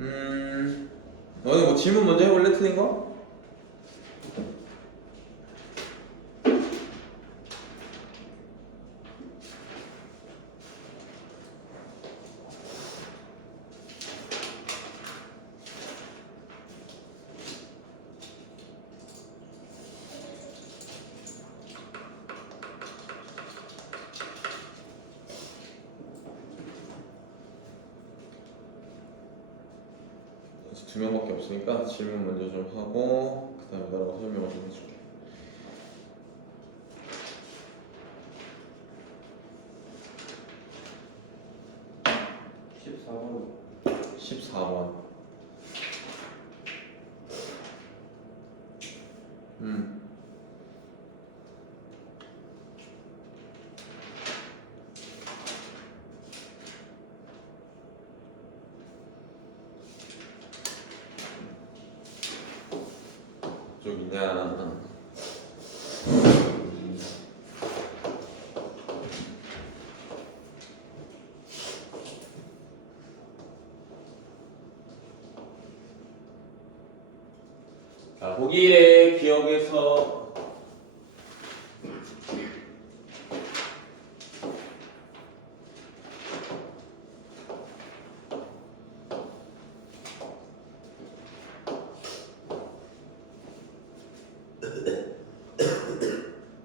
너는 뭐 질문 먼저 해볼래? 틀린 거? 아직 2명밖에 없으니까 질문 먼저 좀 하고 그 다음에 나라고 설명을 좀 해줄게. 14번. 쪽이냐? 자, 보기의 기억에서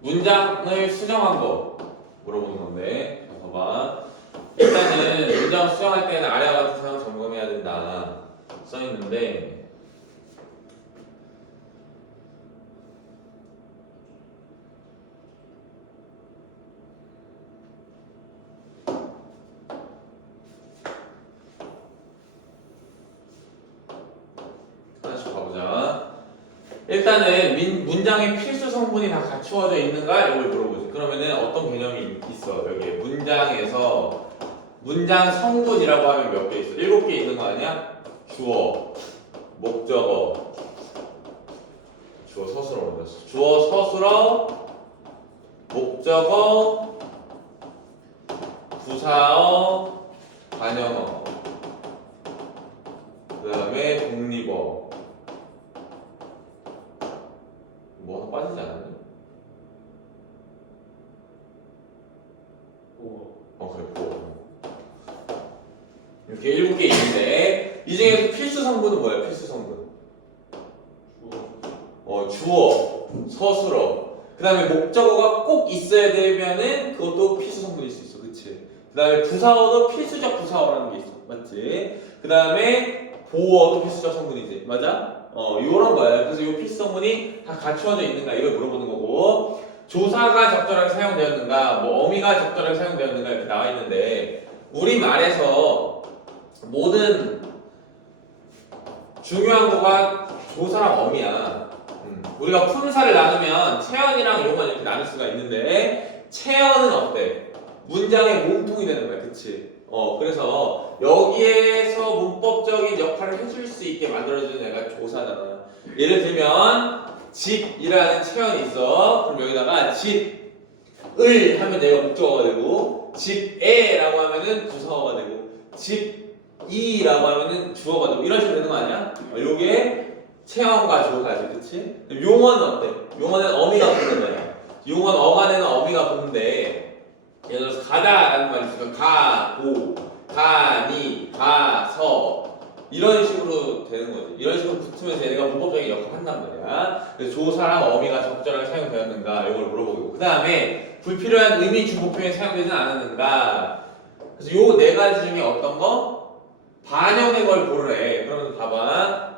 문장을 수정한 거 물어보는 건데, 봐봐. 일단은 문장 수정할 때는 아래와 같은 사항 점검해야 된다 써 있는데, 하나씩 가보자. 일단은 문장의 필수 성분이 다 갖추어져 있는가 이걸 물어보지. 그러면은 어떤 개념이 있어? 여기 문장에서 문장 성분이라고 하면 몇 개 있어? 7개 있는 거 아니야? 주어, 목적어, 주어 서술어 먼저. 주어 서술어, 목적어, 부사어, 관형어, 그 다음에 독립어. 뭐 하나 빠지지 않았냐? 그래, 이렇게 7개 있는데, 이 중에서 필수 성분은 뭐야? 필수 성분. 주어, 서술어. 그 다음에 목적어가 꼭 있어야 되면은 그것도 필수 성분일 수 있어. 그치? 그 다음에 부사어도 필수적 부사어라는 게 있어. 맞지? 그 다음에 보어도 필수적 성분이지. 맞아? 요런 거야. 그래서 요 필수 성분이 다 갖추어져 있는가 이걸 물어보는 거고, 조사가 적절하게 사용되었는가, 뭐 어미가 적절하게 사용되었는가 이렇게 나와 있는데, 우리말에서 모든 중요한 거가 조사랑 어미야. 우리가 품사를 나누면 체언이랑 용언 이렇게 나눌 수가 있는데, 체언은 어때? 문장의 몸통이 되는 거야. 그치? 그래서 여기에서 문법적인 역할을 해줄 수 있게 만들어주는 애가 조사잖아. 예를 들면 집이라는 체언이 있어. 그럼 여기다가 집을 하면 내가 목적어가 되고, 집에라고 하면은 부사어가 되고, 집이라고 하면은 주어가 되고, 이런 식으로 되는 거 아니야? 요게 체언과 조사지. 그치? 용어는 어때? 용어는 어미가 붙는 거야. 용어는 어간에는 어미가 붙는데, 예를 들어서 가다라는 말이 있으면 가, 고, 가니, 가서 이런 식으로 되는 거지. 이런 식으로 붙으면서 얘네가 문법적인 역할을 한단 말이야. 그래서 조사랑 어미가 적절하게 사용되었는가 이걸 물어보고, 그 다음에 불필요한 의미 중복 표현이 사용되지 않았는가. 그래서 요 4가지 중에 어떤 거? 반영된 걸 고르래. 그러면 봐봐.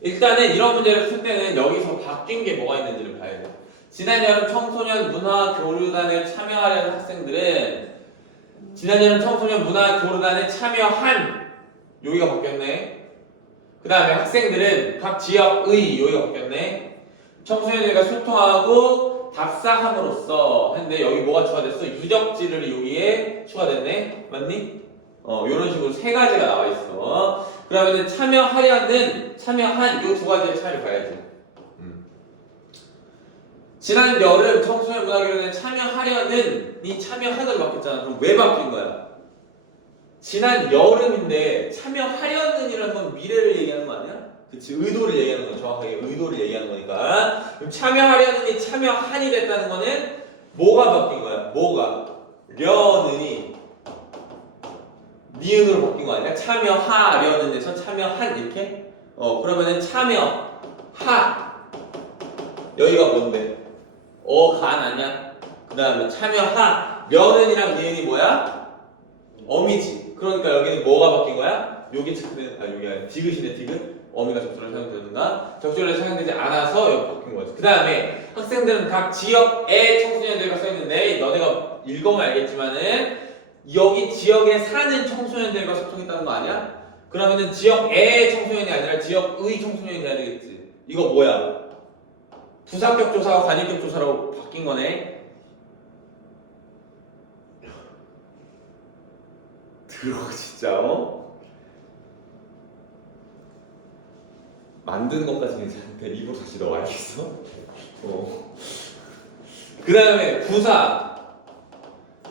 일단은 이런 문제를 풀 때는 여기서 바뀐 게 뭐가 있는지를 봐야 돼. 지난 여름 청소년 문화교류단에 참여하려는 학생들은 지난 여름 청소년 문화교류단에 참여한 여기가 바뀌었네. 그 다음에 학생들은 각 지역의 여기가 바뀌었네. 청소년들과 소통하고 답사함으로써 했는데 여기 뭐가 추가됐어? 유적지를 여기에 추가됐네. 맞니? 이런 식으로 3가지가 나와 있어. 그러면 참여하려는, 참여한 이 2가지의 차이를 봐야지. 지난 여름 청소년 문화교류단에 참여하려는 이 참여하다로 바뀌었잖아. 그럼 왜 바뀐 거야? 지난 여름인데 참여하려는이라는 건 미래를 얘기하는 거 아니야? 그치, 의도를 얘기하는 거, 정확하게 의도를 얘기하는 거니까. 그럼 참여하려는이 참여한이 됐다는 거는 뭐가 바뀐 거야? 뭐가? 려는이 니은으로 바뀐 거 아니야? 참여하려는에서 참여한 이렇게? 그러면은 참여하 여기가 뭔데? 간 아니야? 그 다음에 참여하 려는이랑 니은이 뭐야? 어미지. 그러니까 여기는 뭐가 바뀐 거야? 여기 체크된 여기 아니야. 디귿이네 디귿. 어미가 적절하게 사용되는가? 적절하게 사용되지 않아서 여기 바뀐 거지. 그 다음에 학생들은 각 지역의 청소년들과 써있는데 너네가 읽어보면 알겠지만은 여기 지역에 사는 청소년들과 소통했다는 거 아니야? 그러면은 지역의 청소년이 아니라 지역의 청소년이 돼야 되겠지. 이거 뭐야? 부사격 조사와 관인격 조사로 바뀐 거네. 들어 진짜 만드는 것까지 괜찮은데 입으로 다시 넣어 알겠어? 그 다음에 부사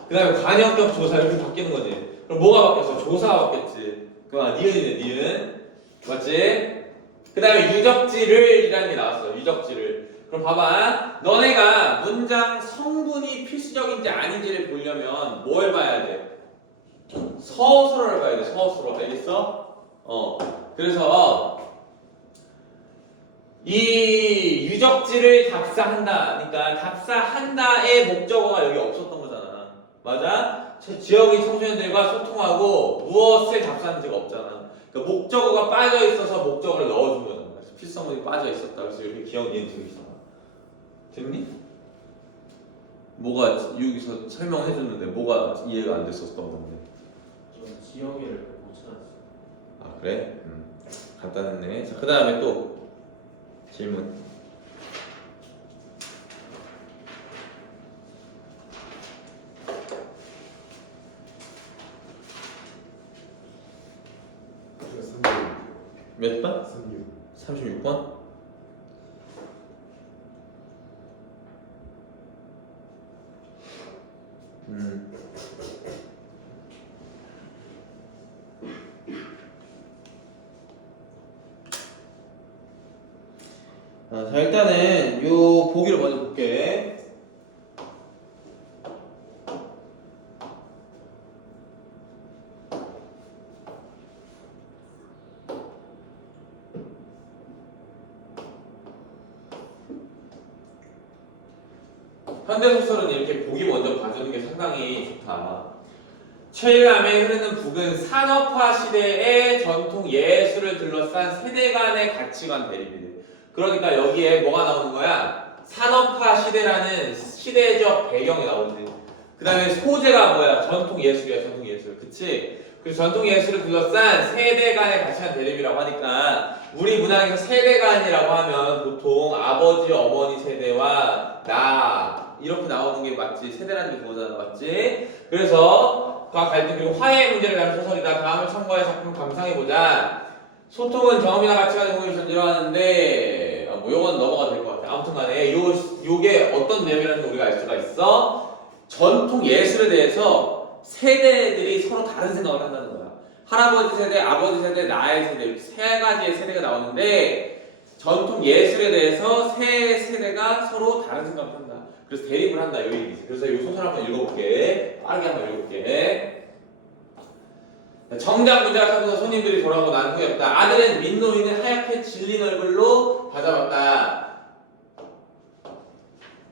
그 다음에 관역격 조사 이렇게 바뀌는 거지. 그럼 뭐가 바뀌었어? 조사가 바뀌었지. 그럼 니은이네 니은 맞지? 그 다음에 유적지를 이라는 게 나왔어. 유적지를. 그럼 봐봐 너네가 문장 성분이 필수적인지 아닌지를 보려면 뭘 봐야 돼? 서술어를 봐야 돼. 서술어 알겠어? 그래서 이 유적지를 답사한다. 그러니까 답사한다의 목적어가 여기 없었던 거잖아. 맞아? 지역의 청소년들과 소통하고 무엇을 답사하는지가 없잖아. 그러니까 목적어가 빠져 있어서 목적어를 넣어준 거잖아. 그래서 필성문이 빠져 있었다. 그래서 이렇게 기억 이해는 되고 있어. 됐니? 뭐가 여기서 설명해 줬는데 뭐가 이해가 안 됐었던 건데? 지역을 못 찾았어. 아 그래? 간단했네. 자, 그 다음에 또 질문. 몇 번? 36번? 자 일단은 요 보기를 먼저 볼게. 현대소설은 이렇게 보기 먼저 봐주는 게 상당히 좋다. 최일암에 흐르는 북은 산업화 시대의 전통 예술을 둘러싼 세대 간의 가치관 대립이래. 그러니까 여기에 뭐가 나오는 거야? 산업화 시대라는 시대적 배경이 나오지. 그 다음에 소재가 뭐야? 전통 예술이야, 전통 예술. 그치? 그래서 전통 예술을 둘러싼 세대 간의 가치관 대립이라고 하니까 우리 문학에서 세대 간이라고 하면 보통 아버지, 어머니 세대와 나 이렇게 나오는 게 맞지. 세대라는 게 그거잖아, 맞지? 그래서 과학 갈등 그리고 화해의 문제를 다룬 소설이다. 다음을 참고해 작품 감상해보자. 소통은 경험이나 가치관의 공유를 전제로하는데 뭐 요건 넘어가도 될 것 같아. 아무튼간에 요게 어떤 내용이라는 걸 우리가 알 수가 있어. 전통 예술에 대해서 세대들이 서로 다른 생각을 한다는 거야. 할아버지 세대, 아버지 세대, 나의 세대 이렇게 세 가지의 세대가 나오는데 전통 예술에 대해서 세 세대가 서로 다른 생각을 한다. 그래서 대립을 한다 요 얘기지. 그래서 이 소설 한번 읽어볼게. 빠르게 한번 읽어볼게. 정작 문제가 터져서 손님들이 돌아오고 난 후였다. 아들은 민노인을 하얗게 질린 얼굴로 다잡았다.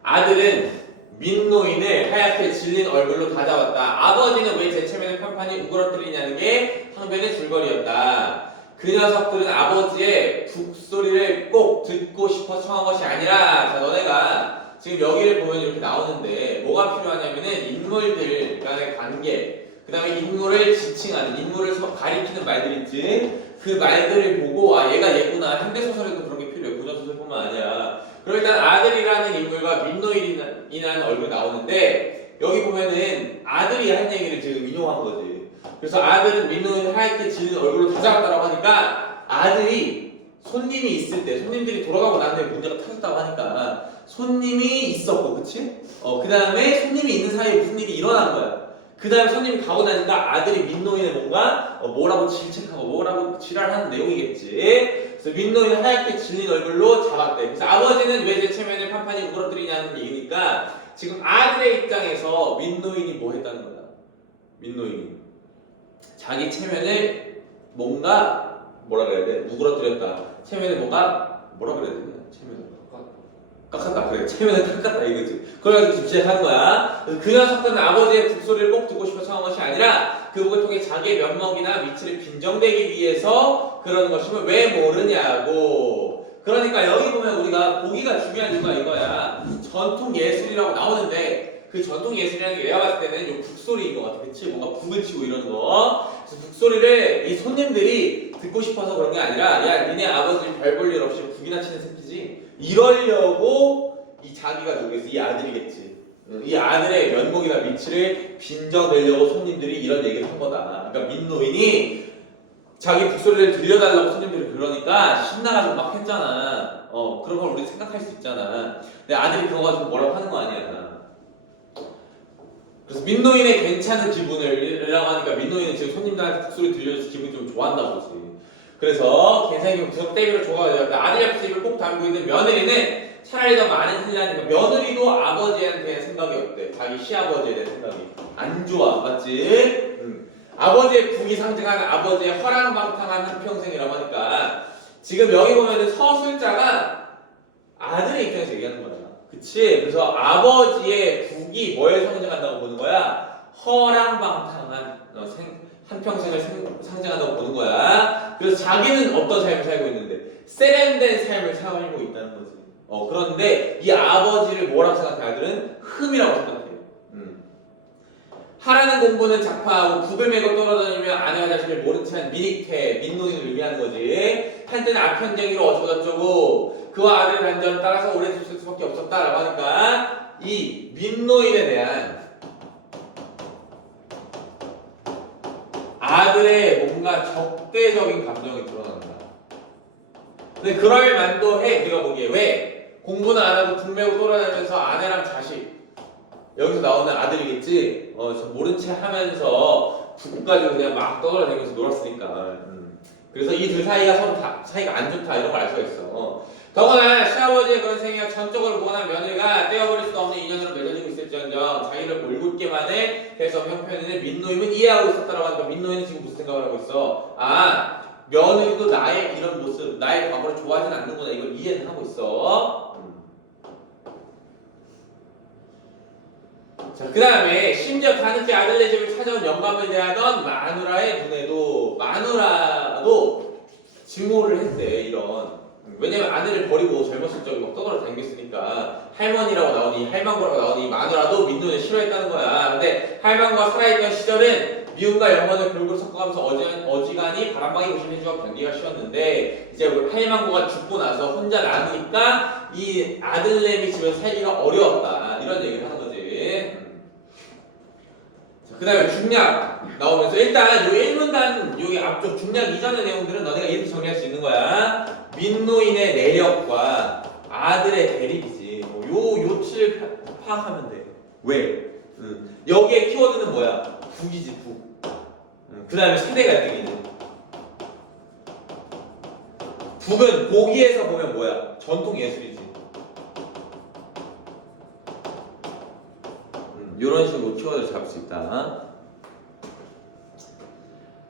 아들은 민노인을 하얗게 질린 얼굴로 다잡았다. 아버지는 왜 제 체면을 편판히 우그러뜨리냐는 게 항변의 줄거리였다. 그 녀석들은 아버지의 북소리를 꼭 듣고 싶어 청한 것이 아니라 자 너네가 지금 여기를 보면 이렇게 나오는데 뭐가 필요하냐면은 인물들 간의 관계 그 다음에 인물을 지칭하는 인물을 가리키는 말들 있지. 그 말들을 보고 아 얘가 얘구나. 현대소설에도 그런 게 필요해. 고전소설뿐만 아니라. 그럼 일단 아들이라는 인물과 민노인이라는 얼굴이 나오는데 여기 보면은 아들이 한 얘기를 지금 인용한 거지. 그래서 아들은 민노인을 하얗게 질린 얼굴로 다잡았다라고 하니까 아들이 손님이 있을 때 손님들이 돌아가고 난 후에 문제가 터졌다고 하니까 손님이 있었고 그치? 그 다음에 손님이 있는 사이에 무슨 일이 일어난 거야. 그 다음에 손님이 가고 나니까 아들이 민노인을 뭔가 뭐라고 질책하고 뭐라고 지랄하는 내용이겠지. 그래서 민노인을 하얗게 질린 얼굴로 잡았대. 그래서 아버지는 왜 제 체면을 판판히 울어뜨리냐는 얘기니까 지금 아들의 입장에서 민노인이 뭐 했다는 거야. 민노인이 자기 체면을 뭔가 뭐라 그래야 돼? 누그러뜨렸다. 체면을 뭔가 뭐라 그래야 되냐? 체면을 깎았다. 그래. 체면을 깎았다 이거지. 그래가지고 집시하는 거야. 그래서 그 녀석들은 아버지의 북소리를 꼭 듣고 싶어서 한 것이 아니라 그곡을 통해 자기의 면목이나 위치를 빈정되기 위해서 그러는 것이면 왜 모르냐고. 그러니까 여기 보면 우리가 보기가 중요한 이유가 이거야. 전통 예술이라고 나오는데 그 전통 예술이라는 게 내가 봤을 때는 요 북소리인 것 같아. 그치? 뭔가 북을 치고 이러는 거. 그래서 북소리를 이 손님들이 듣고 싶어서 그런 게 아니라 야 니네 아버지 별 볼 일 없이 북이나 치는 새끼지. 이러려고 이 자기가 누구겠어? 이 아들이겠지. 이 아들의 면목이나 위치를 빈정내려고 손님들이 이런 얘기를 한 거다. 그러니까 민노인이 자기 북소리를 들려달라고 손님들이 그러니까 신나가지고 막 했잖아. 그런 걸 우리 생각할 수 있잖아. 근데 아들이 그거 가지고 뭐라고 하는 거 아니야. 그래서 민노인의 괜찮은 기분을이라고 하니까 민노인은 지금 손님들한테 북소리 들려줘서 기분이 좀 좋았나 보지. 그래서 괜찮게 구석 대비로 좋아하죠. 아들 옆에서 입을 꼭 담고 있는 며느리는 차라리 더 많은 신랑이니까 며느리도 아버지에 대한 생각이 어때? 자기 시아버지에 대한 생각이 안 좋아. 맞지? 아버지의 북이 상징하는 아버지의 허랑방탕한 한평생이라고 하니까 지금 여기 보면은 서술자가 아들의 입장에서 얘기하는 거야. 그치? 그래서 아버지의 북이 뭘 상징한다고 보는 거야? 허랑방탕한 한평생을 상징한다고 보는 거야. 그래서 자기는 어떤 삶을 살고 있는데 세련된 삶을 살고 있다는 거지. 그런데 이 아버지를 뭐라고 생각해? 아들은 흠이라고 생각해. 하라는 공부는 작파하고 북을 메고 떨어다니며 아내와 자식을 모른 채한 미릭태, 민노인을 의미하는 거지. 한때는 아편쟁이로 어쩌고저쩌고 그와 아들의 반전을 따라서 오래 있을 수밖에 없었다라고 하니까 이 민노인에 대한 아들의 뭔가 적대적인 감정이 드러난다. 근데 그럴 만도 해. 우리가 보기에 왜? 공부는 안 하고 북 메고 돌아다니면서 아내랑 자식 여기서 나오는 아들이겠지. 저 모른 채 하면서 북 가지고 그냥 막 떠돌아다니면서 놀았으니까. 그래서 이 둘 사이가 서로 사이가 안 좋다 이런 걸 알 수가 있어. 더구나 시아버지의 그런 생애가 전적으로 무관한 며느리가 떼어버릴 수 없는 인연으로 맺어지고 있을지언정 자기를 몰붙게만 해서 형편에는 민노임은 이해하고 있었다라고 하니까 민노임은 지금 무슨 생각을 하고 있어? 며느리도 나의 이런 모습, 나의 과거를 좋아하진 않는구나 이걸 이해는 하고 있어. 자, 그 다음에 심지어 가늦게 아들네 집을 찾아온 영감을 대하던 마누라의 눈에도 마누라도 증오를 했대. 이런 왜냐면 아들을 버리고 젊었을 적에 막 떠돌아다녔으니까 할머니라고 나오니 할망구라고 나오니 마누라도 민노인을 싫어했다는 거야. 근데 할망구가 살아있던 시절은 미움과 영혼을 골고루 섞어가면서 어지간히 바람방이 고심해주고 견디기가 쉬웠는데 이제 할망구가 죽고 나서 혼자 남으니까 이 아들내미 집에서 살기가 어려웠다 이런 얘기를 하는 거지. 그 다음에 중략 나오면서 일단 요 1문단 여기 앞쪽 중략 이전의 내용들은 너네가 이렇게 정리할 수 있는 거야. 민노인의 내력과 아들의 대립이지. 요치를 파악하면 돼. 왜? 여기에 키워드는 뭐야? 북이지 북. 그 다음에 세대 갈등이지. 북은 보기에서 보면 뭐야? 전통 예술이지. 이런 식으로 키워드를 잡을 수 있다.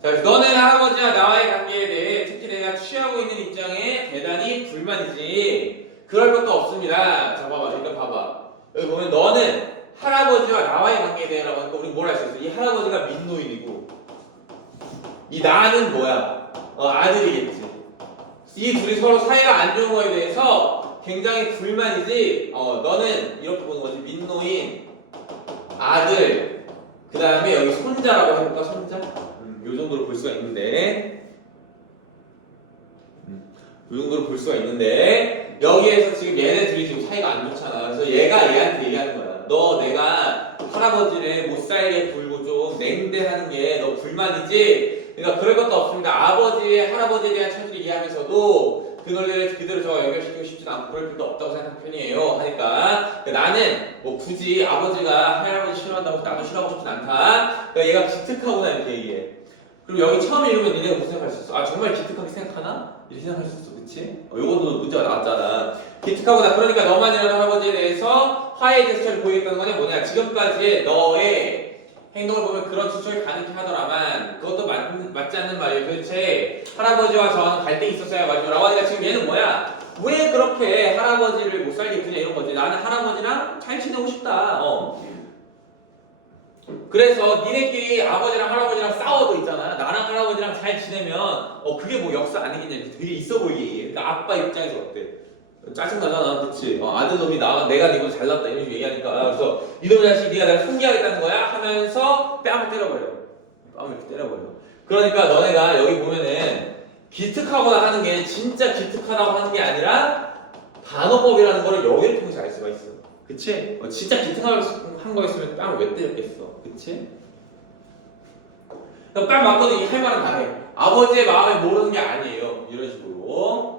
자, 너는 할아버지와 나와의 관계에 대해 특히 내가 취하고 있는 입장에 대단히 불만이지. 그럴 것도 없습니다. 자, 봐봐. 일단 봐봐. 여기 보면 너는 할아버지와 나와의 관계에 대해라고 하니까 우리 뭘 할 수 있어? 이 할아버지가 민노인이고 이 나는 뭐야? 아들이겠지. 이 둘이 서로 사이가 안 좋은 거에 대해서 굉장히 불만이지. 너는 이렇게 보는 거지. 민노인 아들, 그 다음에 여기 손자라고 해볼까? 손자? 요 정도로 볼 수가 있는데 요 정도로 볼 수가 있는데 여기에서 지금 얘네 둘이 지금 사이가 안 좋잖아. 그래서 얘가 얘한테 얘기하는 거야. 너 내가 할아버지를 못 살게 굴고 좀 냉대하는 게 너 불만이지? 그러니까 그럴 것도 없습니다. 할아버지에 대한 처지를 이해하면서도 그걸 그대로 저 연결시키고 싶지는 않고 그럴 필요도 없다고 생각하는 편이에요. 하니까 나는 뭐 굳이 아버지가 할아버지 싫어한다고 해서 나도 싫어하고 싶진 않다. 그러니까 얘가 기특하구나 이렇게 얘기해. 그리고 여기 처음 읽으면 니네가 무슨 생각할 수 있어? 아 정말 기특하게 생각하나? 이렇게 생각할 수 있어, 그치? 요것도 문제가 나왔잖아. 기특하구나. 그러니까 너만이라도 할아버지에 대해서 화해의 제스처를 보이겠다는 거냐 뭐냐? 지금까지 너의 행동을 보면 그런 추측을 가능케 하더라만 그것도 맞지 않는 말이에요. 도대체 할아버지와 저와는 갈등이 있었어야 맞죠? 라고 하니까 지금 얘는 뭐야? 왜 그렇게 할아버지를 못 살게 구냐 이런 거지. 나는 할아버지랑 잘 지내고 싶다. 그래서 니네끼리 아버지랑 할아버지랑 싸워도 있잖아. 나랑 할아버지랑 잘 지내면 그게 뭐 역사 아니겠냐. 이렇게 되게 있어 보이게 얘기해. 그러니까 아빠 입장에서 어때? 짜증나잖아, 그치? 아들놈이 내가 니보다 잘났다 이런 식으로 얘기하니까 그래서 이놈의 자식 네가 나를 숨겨야겠다는 거야? 하면서 뺨을 때려버려. 뺨을 이렇게 때려버려. 그러니까 너네가 여기 보면은 기특하거나 하는 게 진짜 기특하다고 하는 게 아니라 반어법이라는 거를 여기를 통해서 알 수가 있어. 그치? 진짜 기특한 거였으면 뺨을 왜 때렸겠어. 그치? 뺨 맞거든 할 말은 다 해. 아버지의 마음을 모르는 게 아니에요. 이런 식으로.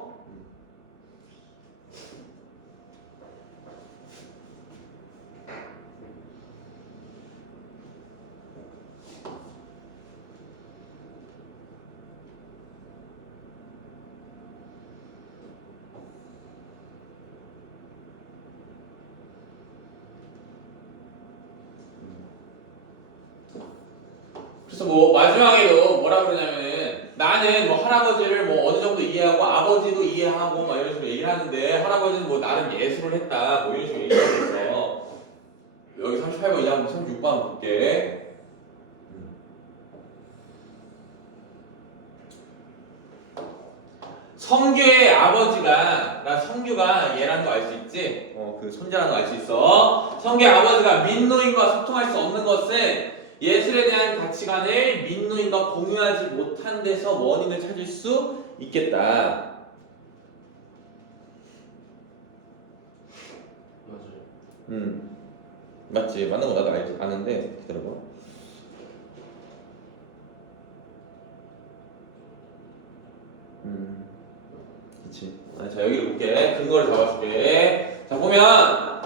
그래서 뭐 마지막에도 뭐라 그러냐면은 나는 뭐 할아버지를 뭐 어느 정도 이해하고 아버지도 이해하고 막 이런 식으로 얘기를 하는데 할아버지는 뭐 나름 예술을 했다 뭐 이런 식으로 얘기하고 있어. 여기 38번 이하고 36번 볼게. 성규의 아버지가 나 성규가 얘라는 거 알 수 있지? 그 손자라는 거 알 수 있어. 성규의 아버지가 민노인과 소통할 수 없는 것은 예술에 대한 가치관을 민노인과 공유하지 못한 데서 원인을 찾을 수 있겠다. 맞아요. 맞지. 맞는 거 나도 아는데 기다려봐. 그치. 자 여기 볼게. 근거를 잡아줄게. 자 보면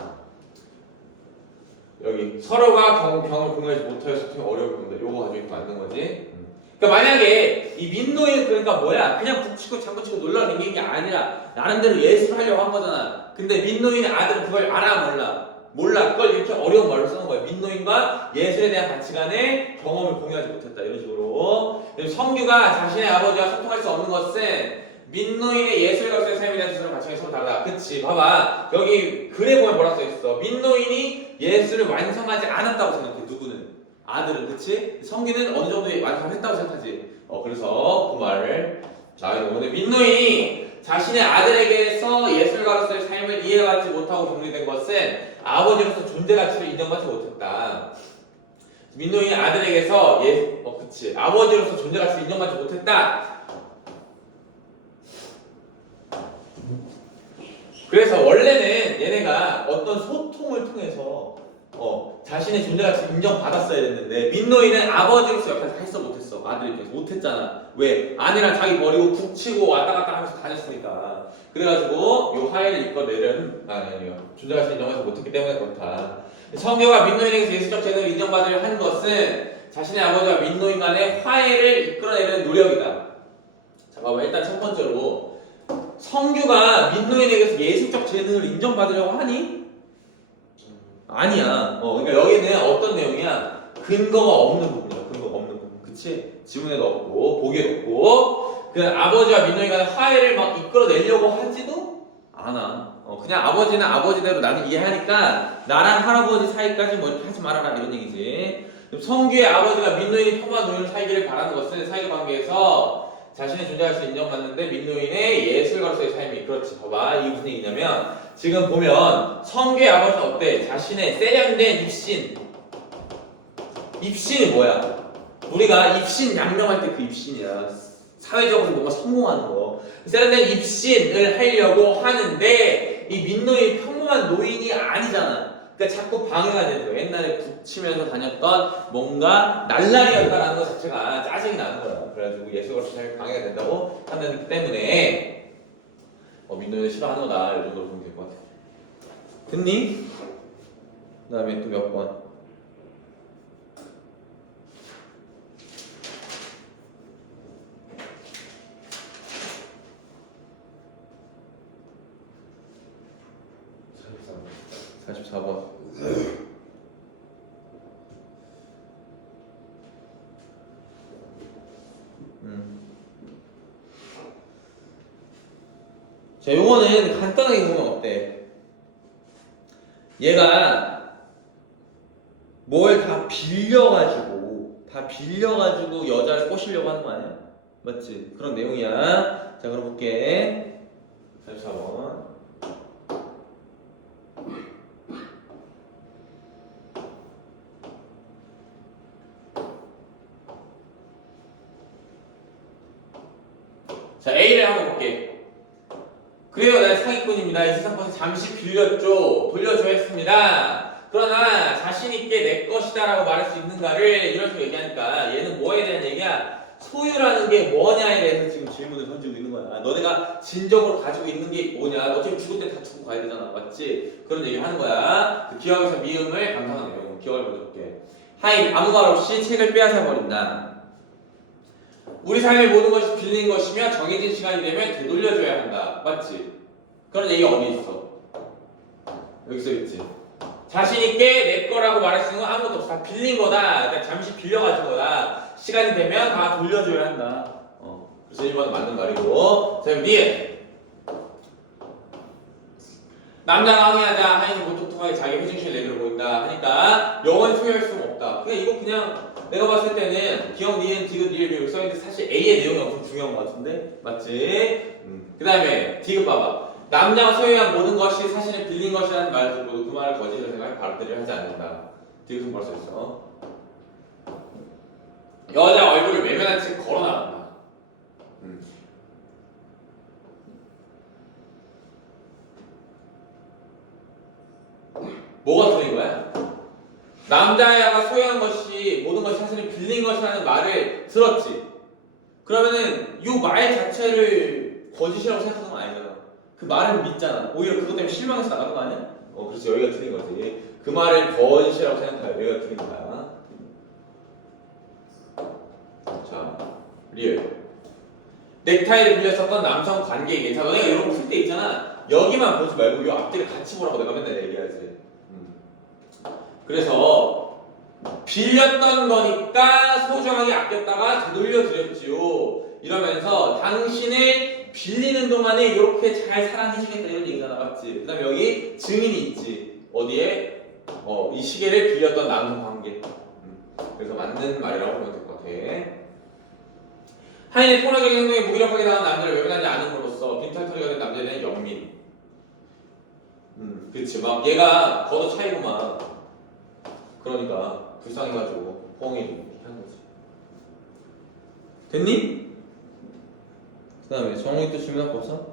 여기 서로가 경험을 공유하지 못하여 소통이 어려울 겁니다. 요거 가지고 만든 거지. 그러니까 만약에 이 민노인 그러니까 뭐야? 그냥 북치고 장구치고 놀러 다니는 게 아니라 나름대로 예술을 하려고 한 거잖아. 근데 민노인의 아들은 그걸 알아 몰라. 그걸 이렇게 어려운 말로 쓰는 거야. 민노인과 예술에 대한 가치관의 경험을 공유하지 못했다. 이런 식으로. 성규가 자신의 아버지와 소통할 수 없는 것은 민노인의 예술가로서의 삶에 대한 스스로 가치관이 서로 다르다. 그치? 봐봐. 여기 글에 보면 뭐라 써있어? 민노인이 예술을 완성하지 않았다고 생각해. 누구는? 아들은. 그치? 성규는 어느 정도 완성을 했다고 생각하지. 그래서 그 말을 근데 민노인이 자신의 아들에게서 예술가로서의 삶을 이해받지 못하고 정리된 것은 아버지로서 존재 가치를 인정받지 못했다. 민노인이 아들에게서 그치. 아버지로서 존재 가치를 인정받지 못했다. 그래서 원래는 얘네가 어떤 소통을 통해서 자신의 존재 가치를 인정받았어야 됐는데 민노인은 아버지로서 옆에서 했어 못했어. 아들 입장에서 못했잖아. 왜? 아내랑 자기 버리고 북치고 왔다 갔다 하면서 다녔으니까. 그래가지고 요 화해를 이끌어내려는 아니요. 존재 가치를 인정하지 못했기 때문에 그렇다. 성규가 민노인에게서 예술적 재능을 인정받으려 한 것은 자신의 아버지와 민노인 간의 화해를 이끌어내려는 노력이다. 자, 봐봐. 일단 첫 번째로 성규가 민노인에게서 예술적 재능을 인정받으려고 하니? 아니야. 그러니까 여기는 어떤 내용이야? 근거가 없는 부분이야. 근거가 없는 부분. 그치? 지문에도 없고, 보기에도 없고, 그 아버지와 민노인 간의 화해를 막 이끌어내려고 하지도 않아. 그냥 아버지는 아버지대로 나는 이해하니까 나랑 할아버지 사이까지 뭐 이렇게 하지 말아라 이런 얘기지. 성규의 아버지가 민노인이 평화한 노인을 살기를 바라는 것은 사회관계에서 자신의 존재 가치를 인정받는데 민노인의 예술가로서의 삶이 그렇지. 봐봐. 이게 무슨 얘기냐면 지금 보면 성규의 아버지는 어때? 자신의 세련된 입신이 뭐야? 우리가 입신 양명할 때 그 입신이야. 사회적으로 뭔가 성공하는 거. 세련된 입신을 하려고 하는데 이 민노인이 평범한 노인이 아니잖아. 그러니까 자꾸 방해가 되는 거야. 옛날에 붙이면서 다녔던 뭔가 날라리였다라는 것 자체가 짜증이 나는 거야. 그래가지고 예술가로서 잘 방해가 된다고 판단했기 때문에 민호는 싫어하는 거다. 이 정도로 보면 될 것 같아. 됐니? 그 다음에 또 몇 번? 번 44번. 자, 요거는 간단하게 보면 어때? 얘가 뭘 다 빌려가지고 여자를 꼬시려고 하는 거 아니야? 맞지? 그런 내용이야. 자, 그럼 볼게. 44번. 자, A를 한번 볼게. 그래요, 난 사기꾼입니다. 이 세상버스 잠시 빌렸죠. 돌려줘야 했습니다. 그러나 자신있게 내 것이다 라고 말할 수 있는가를 이런 식으로 얘기하니까 얘는 뭐에 대한 얘기야? 소유라는 게 뭐냐에 대해서 지금 질문을 던지고 있는 거야. 너네가 진정으로 가지고 있는 게 뭐냐? 어차피 죽을 때 다 죽고 가야 되잖아. 맞지? 그런 얘기를 하는 거야. 그 기억에서 미음을 감상하는 내용. 기억을 먼저 볼게. 하인, 아무 말 없이 책을 빼앗아 버린다. 우리 삶의 모든 것이 빌린 것이며 정해진 시간이 되면 되돌려줘야 한다. 맞지? 그런 얘기 어디 있어? 여기 써있지. 자신있게 내 거라고 말할 수 있는 건 아무것도 없어. 다 빌린 거다. 그러니까 잠시 빌려가진 거다. 시간이 되면 다 돌려줘야 한다. 그래서 1번은 맞는 말이고. 자, 니은. 남자가 항의하자 하인은 무뚝뚝하게 자기 회중실 내밀어 보인다 하니까 영원히 소유할 수는 없다. 그냥 이거 그냥 내가 봤을 때는 기억, 니은, 디귿, 리을, 미을 써있는데 사실 A의 내용이 엄청 중요한 것 같은데? 맞지? 그 다음에 디귿 봐봐. 남자가 소유한 모든 것이 사실은 빌린 것이라는 말을 듣고도 그 말을 거짓으로 생각해 받아들이려 하지 않는다. 디귿은 벌써 있어. 여자 얼굴을 외면한 채 걸어 나간다. 뭐가 틀린 거야? 남자가 소유한 것이 모든 것이 사실은 빌린 것이라는 말을 들었지. 그러면은 이 말 자체를 거짓이라고 생각하는 건 아니잖아. 그 말을 믿잖아. 오히려 그것 때문에 실망해서 나가는 거 아니야? 그래서 여기가 틀린 거지. 그 말을 거짓이라고 생각하여 여기가 틀린 거야. 자, 리얼. 넥타이를 빌렸었던 남성 관계에 대해서 너네가 이런 거 풀 때 있잖아. 여기만 보지 말고 이 앞뒤를 같이 보라고 내가 맨날 얘기하지. 그래서 빌렸던 거니까 소중하게 아꼈다가 되돌려 드렸지요. 이러면서 당신을 빌리는 동안에 이렇게 잘 사랑해주겠다 이런 얘기잖아. 맞지? 그 다음에 여기 증인이 있지. 어디에? 이 시계를 빌렸던 남성 관계. 그래서 맞는 말이라고 보면 될 것 같아. 하인의 폭력적인 행동에 무기력하게 당한 남자를 외면하지 않음으로써 빈털터리가 된 남자에 대한 영민. 그치. 막 얘가 걷어 차이고만. 그러니까 불쌍해가지고 포옹해주고 이렇게 하는 거지. 됐니? 그 다음에 정우이 또 질문할 거 없어?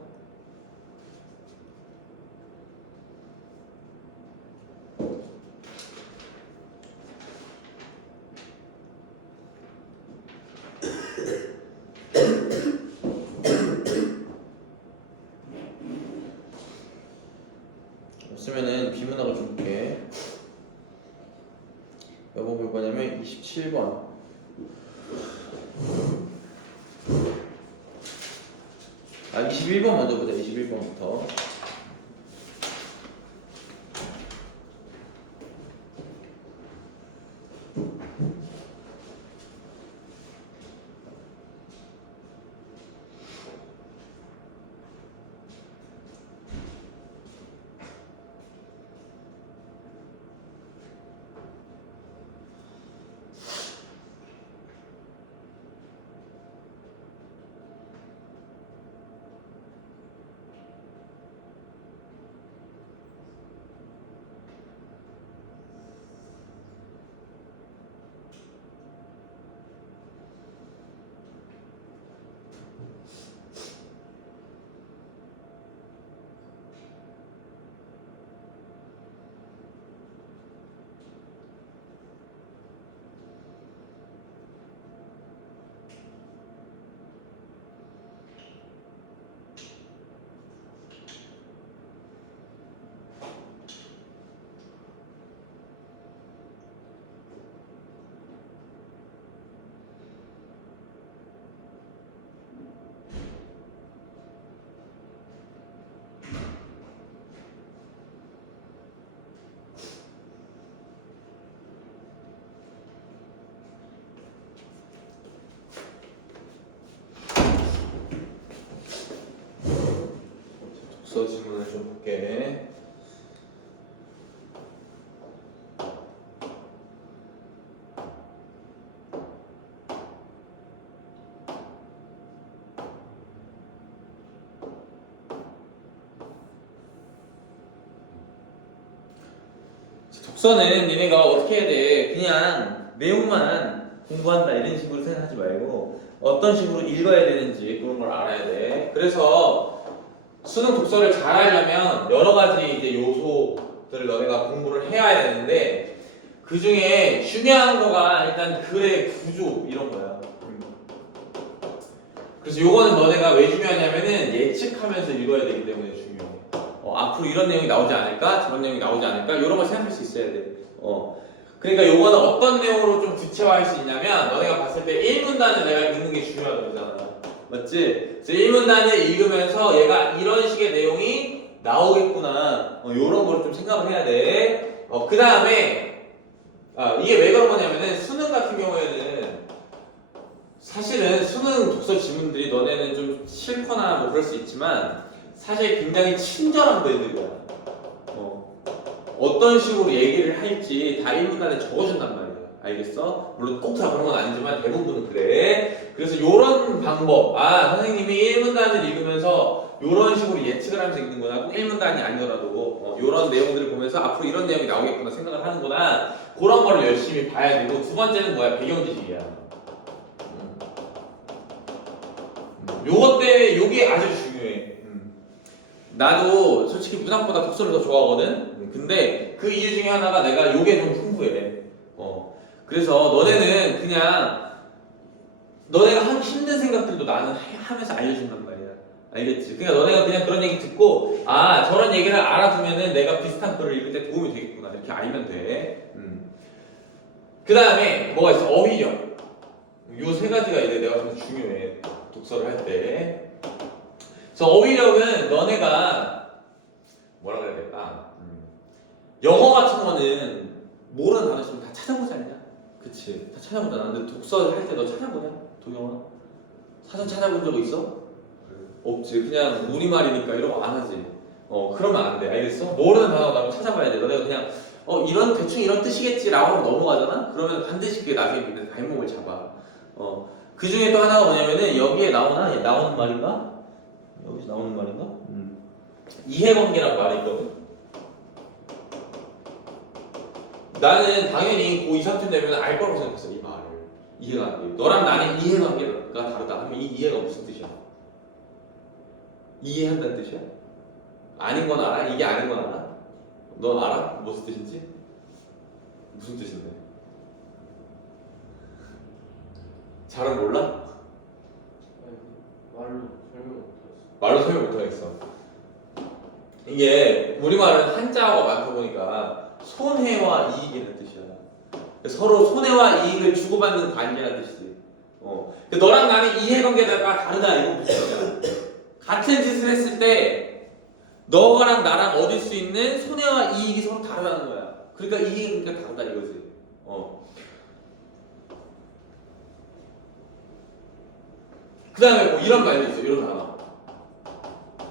없으면은 비문학을 좀 볼게. 몇 번 볼 거냐면 27번. 아, 21번 먼저 보자. 21번부터. 독서 지문을 좀 볼게. 독서는 니네가 어떻게 해야 돼? 그냥 내용만 공부한다 이런 식으로 생각하지 말고 어떤 식으로 읽어야 되는지 그런 걸 알아야 돼. 그래서 수능 독서를 잘 하려면 여러 가지 이제 요소들을 너네가 공부를 해야 되는데 그 중에 중요한 거가 일단 글의 구조 이런 거야. 그래서 요거는 너네가 왜 중요하냐면은 예측하면서 읽어야 되기 때문에 중요해. 앞으로 이런 내용이 나오지 않을까? 저런 내용이 나오지 않을까? 이런 걸 생각할 수 있어야 돼. 그러니까 요거는 어떤 내용으로 좀 구체화할 수 있냐면 너네가 봤을 때 1문단을 내가 읽는 게 중요하다고 그러잖아. 맞지? 그래서 1문단을 읽으면서 얘가 이런 식의 내용이 나오겠구나. 요런 걸 좀 생각을 해야 돼. 그 다음에 이게 왜 그런 거냐면은 수능 같은 경우에는 사실은 수능 독서 지문들이 너네는 좀 싫거나 뭐 그럴 수 있지만 사실 굉장히 친절한 애들이야. 어떤 식으로 얘기를 할지 다 1문단에 적어준단 말이야. 알겠어? 물론 꼭 다 그런 건 아니지만 대부분은 그래. 그래서 요런 방법, 선생님이 1문단을 읽으면서 요런 식으로 예측을 하면서 읽는구나. 꼭 1문단이 아니더라도 요런 내용들을 보면서 앞으로 이런 내용이 나오겠구나 생각을 하는구나. 그런 거를 열심히 봐야 되고 두 번째는 뭐야? 배경지식이야. 요것 때문에 요게 아주 중요해. 나도 솔직히 문학보다 독서를 더 좋아하거든. 근데 그 이유 중에 하나가 내가 요게 좀 풍부해. 그래서 너네는 그냥 너네가 하기 힘든 생각들도 나는 하면서 알려준단 말이야. 알겠지? 그러니까 너네가 그냥 그런 얘기 듣고 저런 얘기를 알아두면은 내가 비슷한 글을 읽을 때 도움이 되겠구나 이렇게 알면 돼. 그 다음에 뭐가 있어? 어휘력. 요 세 가지가 이제 내가 좀 중요해. 독서를 할 때. 그래서 어휘력은 너네가 뭐라 그래야 될까? 영어 같은 거는 모르는 단어 있으면 다 찾아보지 않냐? 그치? 다 찾아보잖아. 근데 독서 할 때 너 찾아보냐? 도경아? 사전 찾아본 적 있어? 없지. 그냥 우리말이니까 이런 거 안 하지. 그러면 안 돼. 알겠어? 모르는 단어 나면 찾아봐야 돼. 너네가 그냥 이런 대충 이런 뜻이겠지라고 하면 넘어가잖아? 그러면 반드시 그게 나중에 믿는 발목을 잡아. 그 중에 또 하나가 뭐냐면은 여기에 나오는 말인가? 여기서 나오는 말인가? 이해관계란 말이 있거든? 나는 당연히 고 2, 3쯤 되면 알 거라고 생각했어, 이 말을. 이해가 안 돼. 너랑 나는 이해관계가 다르다 하면 이 이해가 무슨 뜻이야? 이해한다는 뜻이야? 아닌 건 알아? 이게 아닌 건 알아? 넌 알아? 무슨 뜻인지? 무슨 뜻인데? 잘은 몰라? 말로 설명 못하겠어. 이게 우리말은 한자어가 많다 보니까 손해와 이익이라는 뜻이야. 서로 손해와 이익을 주고받는 관계라는 뜻이지. 너랑 나는 이해관계가 다르다 이거 무슨 뜻이야? 같은 짓을 했을 때 너랑 나랑 얻을 수 있는 손해와 이익이 서로 다르다는 거야. 그러니까 이익이니까 다르다 이거지. 그 다음에 뭐 이런 말도 있어. 이런 단어.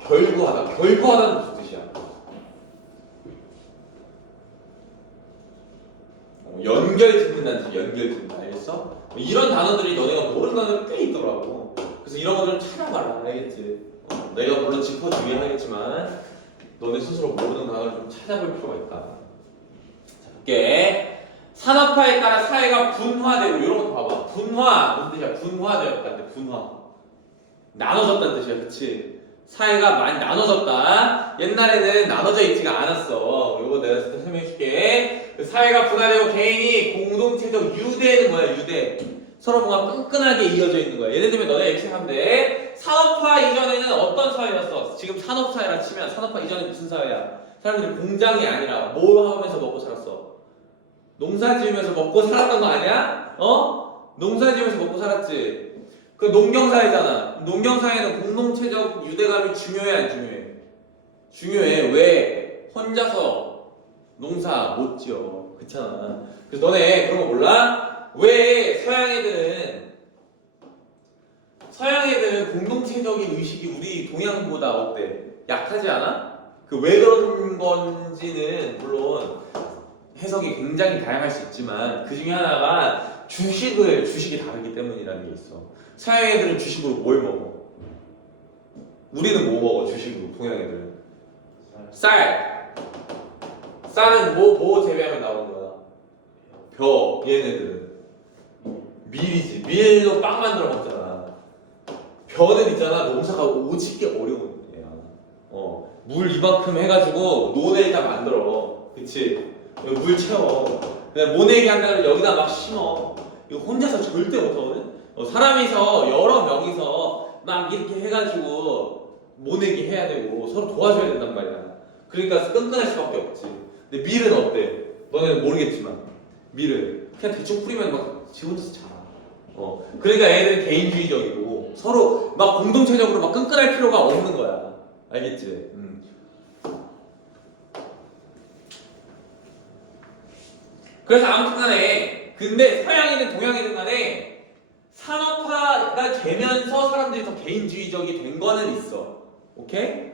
결구하다. 결구하다는 무슨 뜻이야? 연결짓는다는 뜻. 연결짓는다. 알겠어? 이런 단어들이 너네가 모르는 단어들이 꽤 있더라고. 그래서 이런 거 좀 찾아봐라. 알겠지? 내가 물론 짚어주긴 하겠지만 너네 스스로 모르는 단어를 좀 찾아볼 필요가 있다. 자, 볼게. 산업화에 따라 사회가 분화되고 이런 것도 봐봐. 분화 무슨 뜻이야? 분화되었다는데 분화. 나눠졌다는 뜻이야, 그치? 사회가 많이 나눠졌다. 옛날에는 나눠져 있지가 않았어. 이거 내가 설명해줄게. 사회가 분화되고 개인이 공동체적 유대는 뭐야? 유대. 서로 뭔가 끈끈하게 이어져 있는 거야. 예를 들면 너네 이렇게 하면 돼. 산업화 이전에는 어떤 사회였어? 지금 산업사회라 치면 산업화 이전에 무슨 사회야? 사람들이 공장이 아니라 뭘 하면서 먹고 살았어? 농사 지으면서 먹고 살았던 거 아니야? 농사 지으면서 먹고 살았지. 그 농경사회잖아. 농경사회는 공동체적 유대감이 중요해 안 중요해? 중요해. 왜? 혼자서 농사 못 지어. 그렇잖아. 그래서 너네 그런 거 몰라? 왜 서양 애들은 공동체적인 의식이 우리 동양보다 어때? 약하지 않아? 그 왜 그런 건지는 물론 해석이 굉장히 다양할 수 있지만 그 중에 하나가 주식이 다르기 때문이라는 게 있어. 서양 애들은 주식으로 뭘 먹어? 우리는 뭐 먹어? 주식으로 동양 애들은 쌀. 쌀은 뭐 재배하면 나오는 거야? 벼. 얘네들은 밀이지. 밀로 빵 만들어 먹잖아. 벼는 있잖아. 농사가 오지게 어려운 애야. 물 이만큼 해가지고 논에 일단 만들어. 그치? 물 채워. 그냥 모내기 한다고 여기다 막 심어. 이거 혼자서 절대 못하거든? 사람이서 여러 명이서 막 이렇게 해가지고 모내기 해야 되고 서로 도와줘야 된단 말이야. 그러니까 끈끈할 수밖에 없지. 근데 밀은 어때? 너네는 모르겠지만 밀은 그냥 대충 뿌리면 막 지 혼자서 자라. 그러니까 애들은 개인주의적이고 서로 막 공동체적으로 막 끈끈할 필요가 없는 거야. 알겠지? 그래서 아무튼 간에 근데 서양이든 동양이든 간에 산업화가 되면서 사람들이 더 개인주의적이 된 거는 있어. 오케이?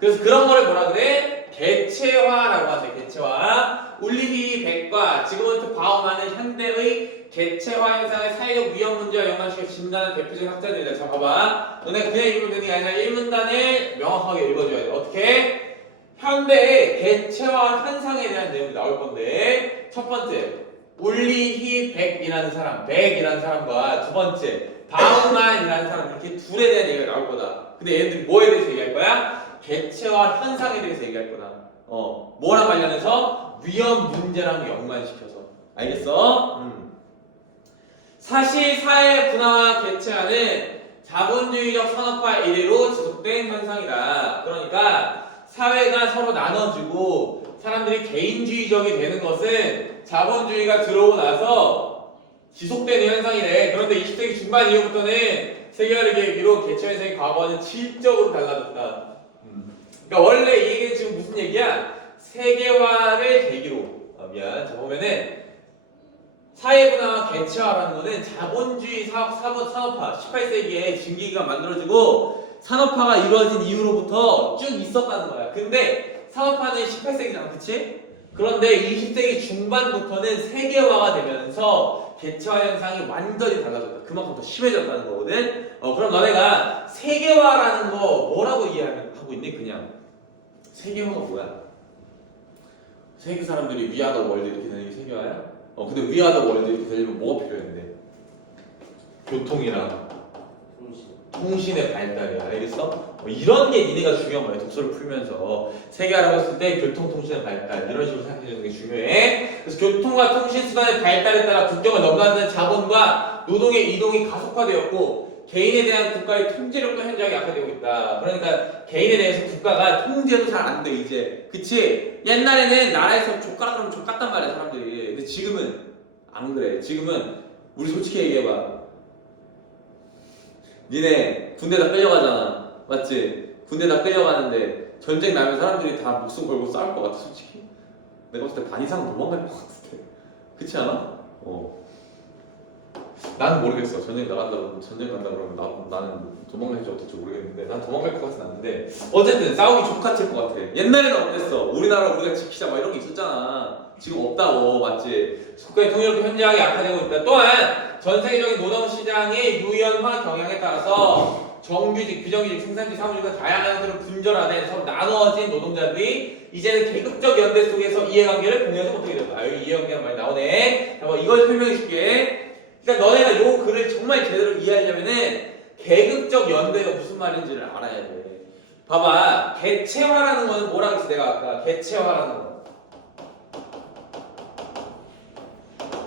그래서 그런 거를 뭐라 그래? 개체화라고 하죠. 개체화. 울리히 백과 지금부터 바우만은 현대의 개체화 현상의 사회적 위험 문제와 연관시켜 진단한 대표적인 학자들이다. 자 봐봐. 너네가 그냥 읽으면 되는 게 아니라 1문단을 명확하게 읽어줘야 돼. 어떻게? 현대의 개체화 현상에 대한 내용이 나올 건데 첫 번째 울리히 백이라는 사람과 두 번째 바우만이라는 사람 이렇게 둘에 대한 얘기가 나올 거다. 근데 얘네들이 뭐에 대해서 얘기할 거야? 개체화 현상에 대해서 얘기할 거다. 뭐랑 관련해서 위험 문제랑 연관시켜서. 알겠어? 사실 사회 분화와 개체화는 자본주의적 산업화 이래로 지속된 현상이다. 그러니까 사회가 서로 나눠지고 사람들이 개인주의적이 되는 것은 자본주의가 들어오고 나서 지속되는 현상이래. 그런데 20세기 중반 이후부터는 세계화를 계기로 개체화 현상의 과거와는 질적으로 달라졌다. 그러니까 원래 이 얘기는 지금 무슨 얘기야? 세계화를 계기로. 자 보면은 사회분화와 개체화라는 거는 자본주의 산업화 18세기에 증기기가 만들어지고 산업화가 이루어진 이후로부터 쭉 있었다는 거야. 근데 산업화는 18세기잖아, 그치? 그런데 20세기 중반부터는 세계화가 되면서 개체화 현상이 완전히 달라졌다. 그만큼 더 심해졌다는 거거든. 그럼 너네가 세계화라는 거 뭐라고 이해하고 있니? 그냥 세계화가 뭐야? 세계 사람들이 위아더 월드 이렇게 되는 게 세계화야? 근데 위아더 월드 이렇게 되려면 뭐가 필요했는데? 교통이랑 통신의 발달이야. 알겠어? 이런 게 니네가 중요한 거야. 독서를 풀면서 세계화라고 했을 때 교통, 통신의 발달 이런 식으로 생각해주는 게 중요해. 그래서 교통과 통신 수단의 발달에 따라 국경을 넘나드는 자본과 노동의 이동이 가속화되었고 개인에 대한 국가의 통제력도 현저하게 약화되고 있다. 그러니까 개인에 대해서 국가가 통제도 잘 안 돼 이제. 그치? 옛날에는 나라에서 족가라 그러면 족같단 말이야 사람들이. 근데 지금은 안 그래. 지금은 우리 솔직히 얘기해봐. 니네 군대 다 끌려가잖아. 맞지? 군대 다 끌려가는데 전쟁 나면 사람들이 다 목숨 걸고 싸울 것 같아 솔직히? 내가 봤을 때 반 이상 도망갈 것 같은데. 그렇지 않아? 나는 모르겠어. 전쟁 간다 그러면 나는 도망갈지 어떨지 모르겠는데 난 도망갈 것 같진 않은데 어쨌든 싸우기 족같을 것 같아. 옛날에는 어땠어? 우리나라 우리가 지키자 막 이런 게 있었잖아. 지금 없다고. 맞지? 국가의 통일력도 현저하게 약화되고 있다. 또한 전 세계적인 노동시장의 유연화 경향에 따라서 정규직, 비정규직, 생산직, 사무직과 다양한 형태로 분절화된 서로 나누어진 노동자들이 이제는 계급적 연대 속에서 이해관계를 공유하지 못하게 된다. 여기 이해관계가 많이 나오네. 자, 이걸 설명해 줄게. 그러니까 너네가 요 글을 정말 제대로 이해하려면은 계급적 연대가 무슨 말인지를 알아야 돼. 봐봐. 개체화라는 거는 뭐라고 했어? 내가 아까 개체화라는 거.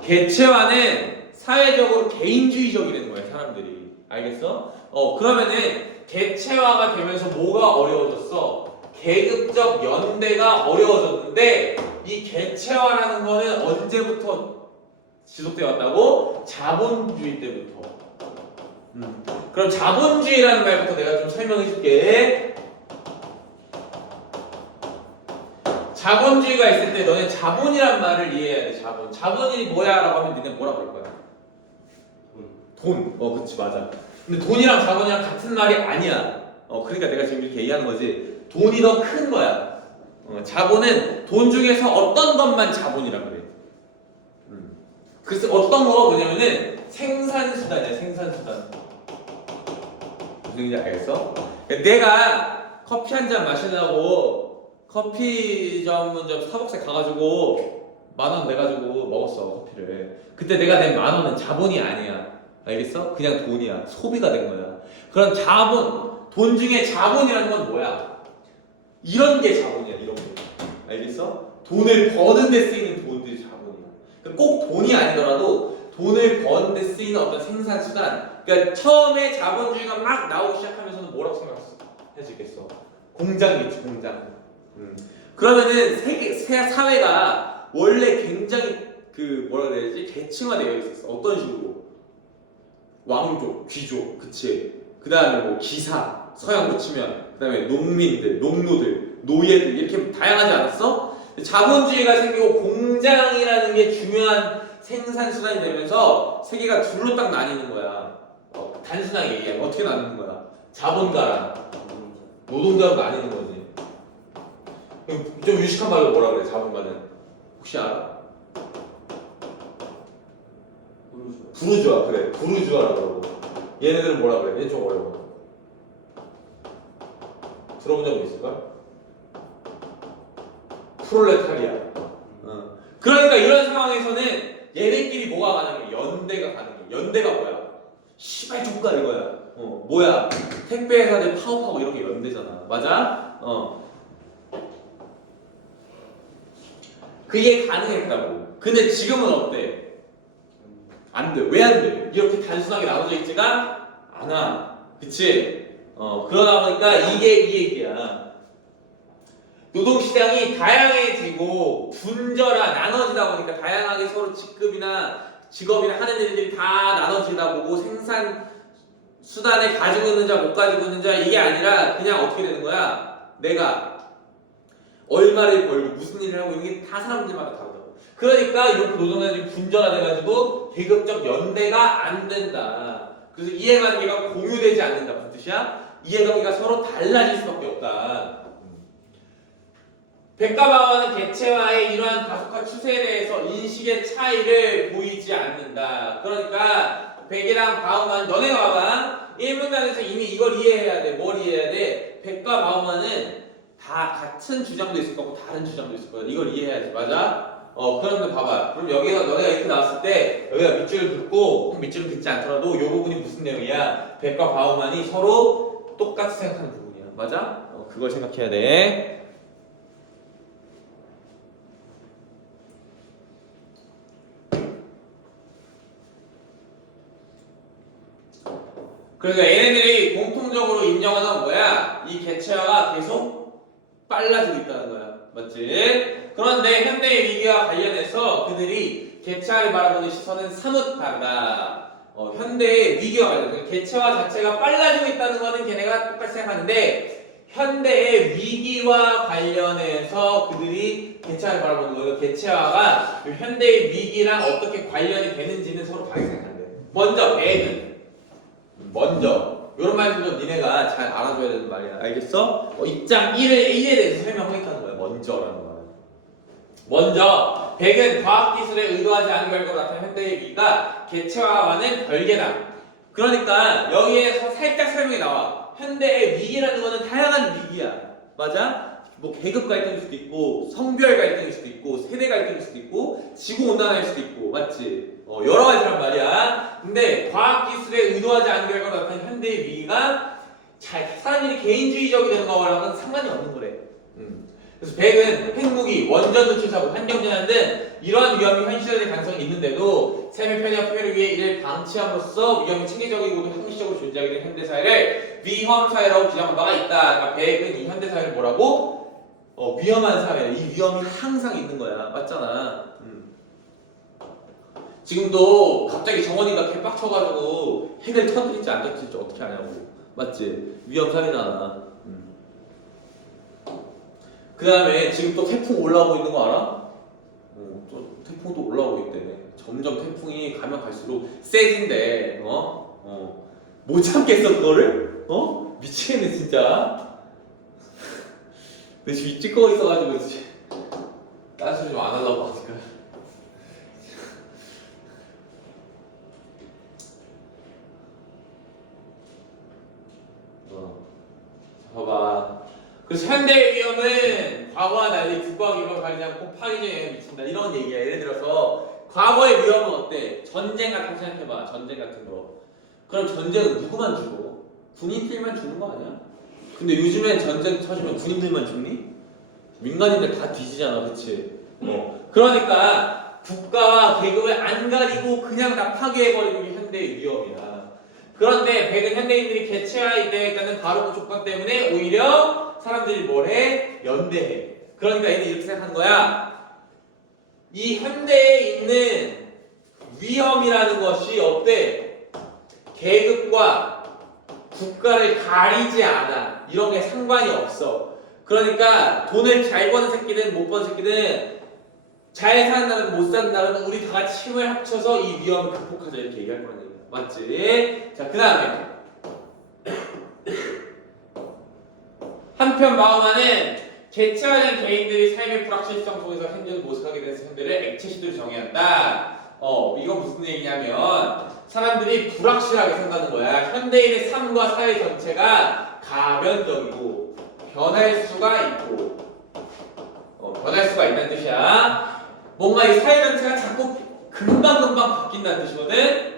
개체화는 사회적으로 개인주의적이 되는 거야, 사람들이. 알겠어? 그러면은 개체화가 되면서 뭐가 어려워졌어? 계급적 연대가 어려워졌는데 이 개체화라는 거는 언제부터 지속되어 왔다고? 자본주의 때부터. 그럼 자본주의라는 말부터 내가 좀 설명해 줄게. 자본주의가 있을 때 너네 자본이란 말을 이해해야 돼. 자본이 뭐야? 라고 하면 니네 뭐라고 할 거야? 돈. 그치 맞아. 근데 돈이랑 자본이랑 같은 말이 아니야. 그러니까 내가 지금 이렇게 얘기하는 거지. 돈이 더 큰 거야. 자본은 돈 중에서 어떤 것만 자본이라 그래. 그래서 어떤 거가 뭐냐면은 생산수단이야, 생산수단. 무슨 얘기인지 알겠어? 내가 커피 한 잔 마시려고 커피 전문점 스타벅스에 가가지고 10,000원 내가지고 먹었어, 커피를. 그때 내가 낸 10,000원은 자본이 아니야. 알겠어? 그냥 돈이야. 소비가 된 거야. 그럼 자본, 돈 중에 자본이라는 건 뭐야? 이런 게 자본이야, 이런 게. 알겠어? 돈을 버는 데 쓰이는 돈들이 자본이야. 그러니까 꼭 돈이 아니더라도 돈을 버는 데 쓰이는 어떤 생산수단. 그러니까 처음에 자본주의가 막 나오기 시작하면서는 뭐라고 생각해지겠어? 공장이겠지, 공장. 그러면은 사회가 원래 굉장히 뭐라 그래야 되지? 계층화되어 있었어. 어떤 식으로? 왕족, 귀족, 그치? 그 다음에 뭐 기사, 서양으로 치면, 그 다음에 농민들, 농노들, 노예들 이렇게 다양하지 않았어? 자본주의가 생기고 공장이라는 게 중요한 생산수단이 되면서 세계가 둘로 딱 나뉘는 거야. 단순하게 얘기하면 어떻게 나누는 거야? 자본가랑 노동자로 나뉘는 거지. 좀 유식한 말로 뭐라 그래, 자본가는? 혹시 알아? 부르주아, 그래. 부르주아라고 그러고. 얘네들은 뭐라 그래? 얘는 좀 어려워. 들어본 적 있을까? 프롤레타리아. 그러니까 이런 상황에서는 얘네끼리 뭐가 가능해? 연대가 가능해. 연대가 뭐야? 시발 족가 이거야. 뭐야? 택배 회사들 파업하고 이런 게 연대잖아. 맞아? 그게 가능했다고. 근데 지금은 어때? 안 돼. 왜 안 돼? 이렇게 단순하게 나눠져 있지가 않아. 그치? 그러다 보니까 이게 이 얘기야. 노동시장이 다양해지고 분절화, 나눠지다 보니까 다양하게 서로 직급이나 직업이나 하는 일들이 다 나눠지다 보고 생산 수단을 가지고 있는 자, 못 가지고 있는 자 이게 아니라 그냥 어떻게 되는 거야? 내가 얼마를 벌고 무슨 일을 하고 이게 다 사람들마다 다르다고. 그러니까 이렇게 노동자들이 분절화돼가지고 계급적 연대가 안 된다. 그래서 이해관계가 공유되지 않는다. 무슨 뜻이야? 이해관계가 서로 달라질 수밖에 없다. 백과방어는 계층화의 이러한 가속화 추세에 대해서 인식의 차이를 보이지 않는다. 그러니까 백이랑 바우만 너네가 봐봐. 1문단에서 이미 이걸 이해해야 돼. 뭘 이해해야 돼? 백과 바우만은 다 같은 주장도 있을 거고 다른 주장도 있을 거야. 이걸 이해해야지. 맞아? 그런데 봐봐. 그럼 여기가 너네가 이렇게 나왔을 때 여기가 밑줄을 긋고 꼭 밑줄을 긋지 않더라도 이 부분이 무슨 내용이야? 백과 바우만이 서로 똑같이 생각하는 부분이야. 맞아? 그걸 생각해야 돼. 그러니까 얘네들이 공통적으로 인정하는 건 뭐야? 이 개체화가 계속 빨라지고 있다는 거야. 맞지? 그런데 현대의 위기와 관련해서 그들이 개체화를 바라보는 시선은 사뭇 다르다. 현대의 위기와 관련해서 개체화 자체가 빨라지고 있다는 거는 걔네가 똑같이 생각하는데 현대의 위기와 관련해서 그들이 개체화를 바라보는 거예요. 개체화가 현대의 위기랑 어떻게 관련이 되는지는 서로 다르게 생각한대. 먼저 배는 먼저 이런 말들도 니네가 잘 알아줘야 되는 말이야. 알겠어? 입장 1에 대해서 설명하겠다는 거야. 먼저라는 거야. 먼저 백은 과학기술에 의도하지 않은 결과로 나타난 현대의 위기가 개체화와는 별개다. 그러니까 여기에서 살짝 설명이 나와. 현대의 위기라는 거는 다양한 위기야. 맞아? 뭐 계급 갈등일 수도 있고 성별 갈등일 수도 있고 세대 갈등일 수도 있고 지구온난화일 수도 있고 맞지? 여러 가지란 말이야. 근데 과학기술에 의도하지 않은 결과로 나타난 현대의 위기가 사람들이 개인주의적이 되는 거랑은 상관이 없는 거래. 그래서 백은 핵무기, 원전 노출 사고, 환경재난 등 이러한 위험이 현실화될 가능성이 있는데도 삶의 편의와 풍요를 위해 이를 방치함으로써 위험이 체계적이고 형식적으로 존재하게 된 현대사회를 위험사회라고 규정한 바가 있다. 그러니까 백은 이 현대사회를 뭐라고? 위험한 사회. 이 위험이 항상 있는 거야. 맞잖아. 지금도 갑자기 정원이가 개빡쳐가지고 핵을 터뜨릴지 안 터뜨릴지 어떻게 하냐고. 맞지? 위험사회잖아. 그 다음에 지금 또 태풍 올라오고 있는 거 알아? 또 태풍도 올라오고 있대. 점점 태풍이 가면 갈수록 세진대. 못 참겠어 그거를? 미치겠네 진짜. 근데 지금 찍고 있어가지고 딴소리 좀 안 하려고 하니까. 봐봐. 그래서 현대의 위험은 과거와 달리 국가 기반 관리하고 곱하기적 영향을 미친다. 이런 얘기야. 예를 들어서 과거의 위험은 어때? 전쟁 같은 거 생각해봐. 전쟁 같은 거. 그럼 전쟁은 누구만 죽어? 군인들만 죽는 거 아니야? 근데 요즘엔 전쟁 터지면 군인들만 죽니? 민간인들 다 뒤지잖아, 그치? 그러니까 국가와 계급을 안 가리고 그냥 다 파괴해버리는 게 현대의 위험이야. 그런데 백은 현대인들이 개체화되어 있다는 바로 그 조건 때문에 오히려 사람들이 뭘 해? 연대해. 그러니까 얘는 이렇게 생각하는 거야. 이 현대에 있는 위험이라는 것이 어때? 계급과 국가를 가리지 않아. 이런 게 상관이 없어. 그러니까 돈을 잘 버는 새끼든 못 버는 새끼든 잘 사는 나라든 못 사는 나라든 우리 다 같이 힘을 합쳐서 이 위험을 극복하자 이렇게 얘기할 거란 얘기야. 맞지? 자, 그 다음에 한편 마우만은 개체화된 개인들이 삶의 불확실성 속에서 현재를 모색하게 된 현대를 액체시대로 정의한다. 이거 무슨 얘기냐면 사람들이 불확실하게 산다는 거야. 현대인의 삶과 사회 전체가 가변적이고 변할 수가 있고 변할 수가 있다는 뜻이야. 뭔가 이 사회 전체가 자꾸 금방금방 바뀐다는 뜻이거든.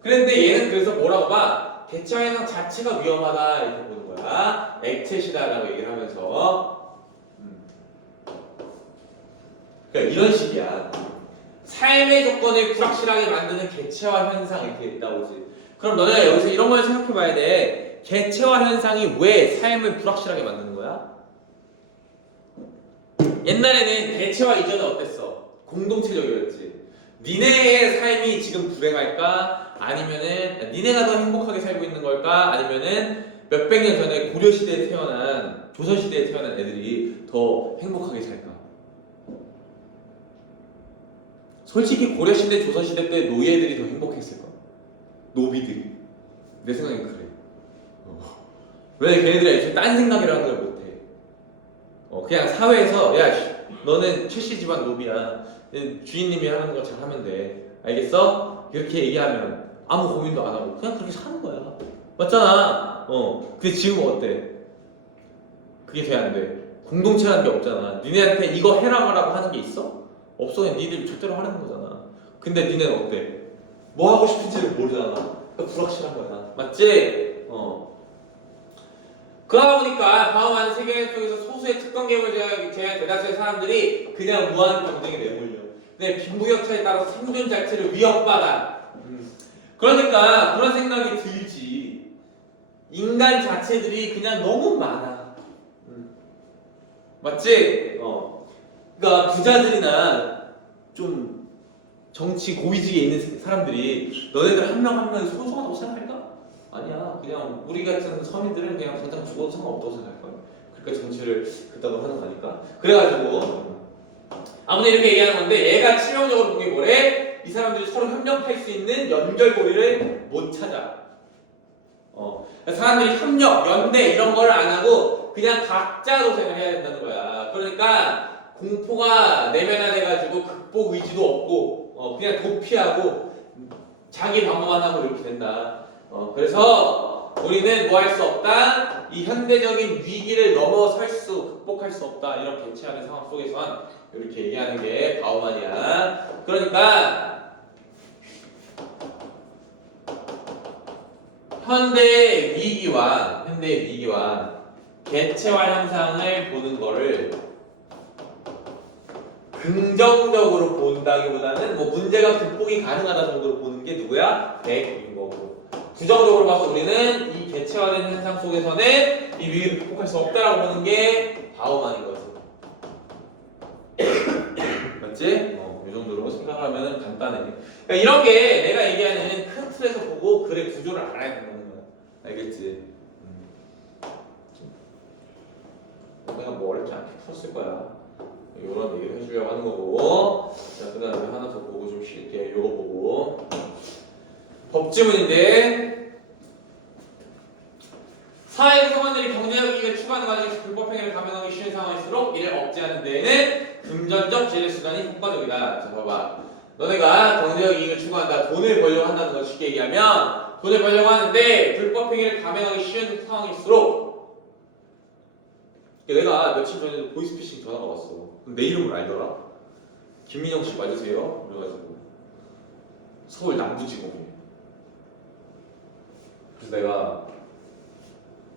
그런데 얘는 그래서 뭐라고 봐? 개체화 현상 자체가 위험하다 이렇게 보는 거야. 액체시다라고 얘기를 하면서 그러니까 이런 식이야. 삶의 조건을 불확실하게 만드는 개체화 현상 이렇게 나오지. 그럼 너네가 여기서 이런 걸 생각해 봐야 돼. 개체화 현상이 왜 삶을 불확실하게 만드는 거야? 옛날에는 개체화 이전에 어땠어? 공동체적이었지. 니네의 삶이 지금 불행할까? 아니면은 니네가 더 행복하게 살고 있는 걸까? 아니면은 몇백 년 전에 고려 시대에 태어난 조선 시대에 태어난 애들이 더 행복하게 살까? 솔직히 고려 시대, 조선 시대 때 노예들이 더 행복했을까? 노비들이. 내 생각엔 그래. 왜 걔네들이 애초에 딴 생각이라는 걸 못해. 그냥 사회에서 야, 너는 최씨 집안 노비야. 주인님이 하는 거 잘 하면 돼. 알겠어? 이렇게 얘기하면 아무 고민도 안 하고 그냥 그렇게 사는 거야. 맞잖아. 근데 지금 어때? 그게 돼 안 돼? 공동체라는 게 없잖아. 니네한테 이거 해라고 하는 게 있어? 없어. 그냥 니들 절대로 하라는 거잖아. 근데 니네는 어때? 뭐 하고 싶은지를 모르잖아. 그러니까 불확실한 거야. 맞지? 그러다 보니까 다음 세계 속에서 소수의 특권 계급을 제외한 대다수의 사람들이 그냥 무한 경쟁에 내몰려. 내 빈부격차에 따라서 생존 자체를 위협받아. 그러니까 그런 생각이 들지. 인간 자체들이 그냥 너무 많아. 맞지? 그러니까 부자들이나 좀 정치 고위직에 있는 사람들이 너네들 한 명 한 명이 소중하다고 생각할까? 아니야. 그냥 우리 같은 서민들은 그냥 당장 죽어도 상관없다고 생각할 거야. 그러니까 정치를 그따로 하는 거니까. 그래가지고 아무튼 이렇게 얘기하는 건데 얘가 치명적으로 본 게 뭐래? 이 사람들이 서로 협력할 수 있는 연결고리를 못 찾아. 사람들이 협력, 연대 이런 거를 안 하고 그냥 각자 도생을 해야 된다는 거야. 그러니까 공포가 내면화돼가지고 극복 의지도 없고 그냥 도피하고 자기 방어만 하고 이렇게 된다. 그래서 우리는 뭐 할 수 없다? 이 현대적인 위기를 넘어설 수, 극복할 수 없다. 이런 개체화된 상황 속에선 이렇게 얘기하는 게 바우만이야. 그러니까 현대의 위기와 개체화 현상을 보는 거를 긍정적으로 본다기보다는 뭐 문제가 극복이 가능하다 정도로 보는 게 누구야? 백인 거고. 부정적으로 봐서 우리는 이 개체화된 현상 속에서는 이 위기를 극복할 수 없다라고 보는 게 바우만인 거지. 맞지? 이 정도로 생각하면 간단해. 그러니까 이런 게 내가 얘기하는 큰 틀에서 보고 글의 구조를 알아야 된다는 거야. 알겠지? 내가 뭐 어렵지 않게 풀었을 거야. 이런 얘기를 해주려고 하는 거고. 자, 그 다음에 하나 더 보고 좀 쉴게. 요거 보고. 법지문인데 사회 구성원들이 경제적 이익을 추구하는 과정에서 불법 행위를 감행하기 쉬운 상황일수록 이를 억제하는 데에는 금전적 제재 수단이 효과적이다. 자, 봐봐. 너네가 경제적 이익을 추구한다. 돈을 벌려고 한다는 걸 쉽게 얘기하면 돈을 벌려고 하는데 불법 행위를 감행하기 쉬운 상황일수록 내가 며칠 전에 보이스피싱 전화가 왔어. 그럼 내 이름을 알더라. 김민영 씨 맞으세요? 그래가지고 서울 남부지검이에요. 그래서 내가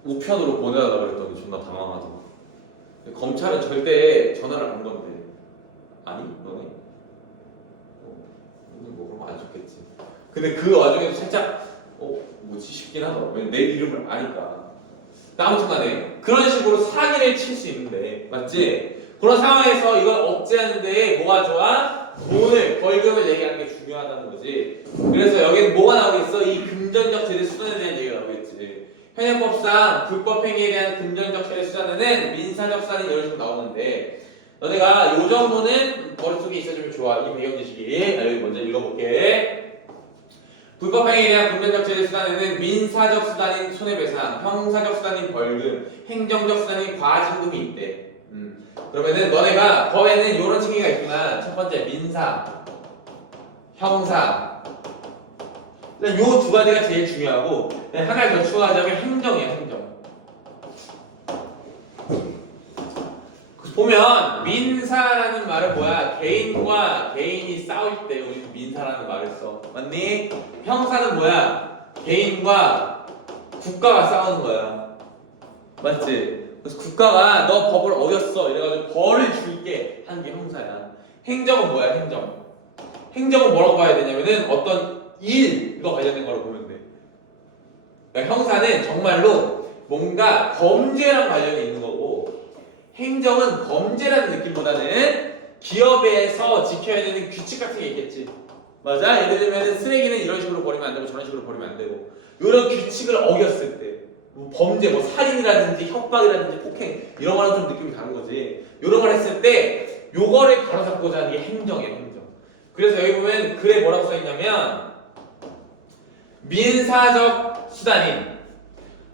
우편으로 보내달라고 그랬더니 존나 당황하더라. 검찰은 절대 전화를 안 건데. 아니? 너네? 뭐 그런 거 안 좋겠지. 근데 그 와중에도 살짝 뭐지 싶긴 하더라. 왜냐면 내 이름을 아니까. 아무튼 간에 그런 식으로 사기를 칠 수 있는데 맞지? 그런 상황에서 이걸 억제하는데 뭐가 좋아? 돈을 벌금을 내게 하는 게 중요하다는 거지. 그래서 여기는 뭐가 나오겠어? 이 금전적 제재 수단에 대한 얘기가 나오겠지. 현행법상 불법 행위에 대한 금전적 제재 수단에는 민사적 수단이 이런 식으로 나오는데 너네가 요 정도는 머릿속에 있어주면 좋아. 이 배경 지식이. 여기 먼저 읽어볼게. 불법 행위에 대한 금전적 제재 수단에는 민사적 수단인 손해배상, 형사적 수단인 벌금, 행정적 수단인 과징금이 있대. 그러면은 너네가 법에는 이런 층위가 있구나. 첫 번째 민사, 형사. 요 두 가지가 제일 중요하고 하나를 더 추가하자면 행정이야. 행정. 보면 민사라는 말은 뭐야? 개인과 개인이 싸울 때 우리 민사라는 말을 써. 맞니? 형사는 뭐야? 개인과 국가가 싸우는 거야. 맞지? 그래서 국가가 너 법을 어겼어 이래가지고 벌을 줄게 하는 게 형사야. 행정은 뭐야? 행정. 행정은 뭐라고 봐야 되냐면은 어떤 일과 관련된 거라고 보면 돼. 그러니까 형사는 정말로 뭔가 범죄랑 관련이 있는 거고 행정은 범죄라는 느낌보다는 기업에서 지켜야 되는 규칙 같은 게 있겠지. 맞아? 예를 들면 쓰레기는 이런 식으로 버리면 안 되고 저런 식으로 버리면 안 되고 이런 규칙을 어겼을 때 뭐 범죄, 뭐 살인이라든지 협박이라든지 폭행 이런 거랑 좀 느낌이 다른 거지. 이런 걸 했을 때 요거를 바로잡고자 하는 게 행정이야. 행정. 그래서 여기 보면 글에 뭐라고 써있냐면 민사적 수단인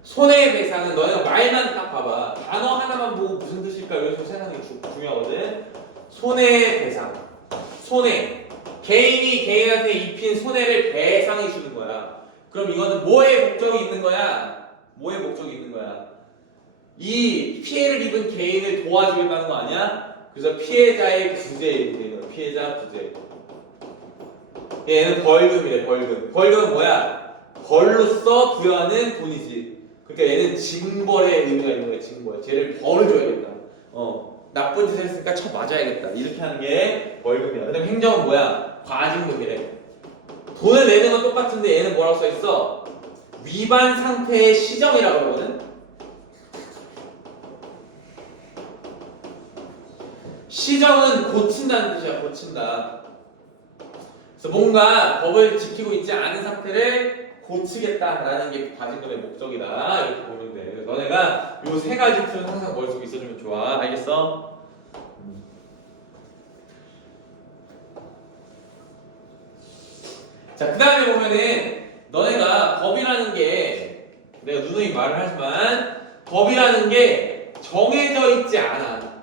손해배상은 너네가 말만 딱 봐봐. 단어 하나만 보고 무슨 뜻일까 여기서 생각하는 게 중요하거든. 손해배상. 손해. 개인이 개인한테 입힌 손해를 배상해 주는 거야. 그럼 이거는 뭐의 목적이 있는 거야? 뭐의 목적이 있는 거야? 이 피해를 입은 개인을 도와주겠다는 거 아니야? 그래서 피해자의 구제 이렇게 되는 거야. 피해자 구제. 얘는 벌금이래. 벌금. 벌금은 뭐야? 벌로서 부여하는 돈이지. 그러니까 얘는 징벌의 의미가 있는 거야. 징벌. 쟤를 벌을 줘야겠다. 나쁜 짓을 했으니까 쳐 맞아야겠다. 이렇게 하는 게 벌금이야. 그다음 행정은 뭐야? 과징금이래. 돈을 내는 건 똑같은데 얘는 뭐라고 써 있어? 위반 상태의 시정이라고 그러거든. 시정은 고친다는 뜻이야. 고친다. 그래서 뭔가 법을 지키고 있지 않은 상태를 고치겠다라는 게 과징금의 목적이다. 이렇게 보면 돼. 그래서 너네가 요 세 가지 틀은 항상 머릿속에 있어주면 좋아. 알겠어? 자, 그 다음에 보면은 너네가 법이라는 게 내가 누누이 말을 하지만 법이라는 게 정해져 있지 않아.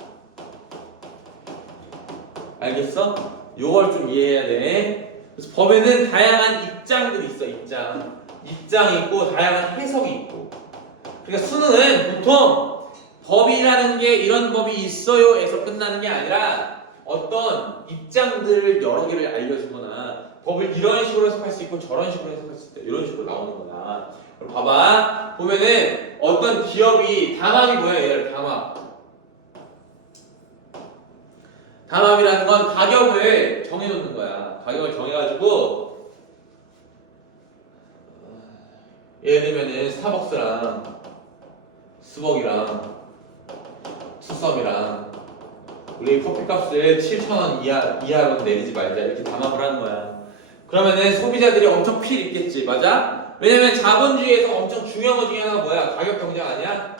알겠어? 요걸 좀 이해해야 돼. 그래서 법에는 다양한 입장들이 있어. 입장이 있고 다양한 해석이 있고. 그러니까 수능은 보통 법이라는 게 이런 법이 있어요에서 끝나는 게 아니라 어떤 입장들을 여러 개를 알려주거나 법을 이런 식으로 해석할 수 있고 저런 식으로 해석할 수 있다 이런 식으로 나오는 거야. 그럼 봐봐. 보면은 어떤 기업이 담합이 뭐야? 얘를 담합이라는 건 가격을 정해놓는 거야. 가격을 정해가지고 예를 들면은 스타벅스랑 스벅이랑 투썸이랑 우리 커피값을 7,000원 이하로 내리지 말자 이렇게 담합을 하는 거야. 그러면은 소비자들이 엄청 필 있겠지. 맞아? 왜냐면 자본주의에서 엄청 중요한 것 중에 하나가 뭐야? 가격 경쟁 아니야?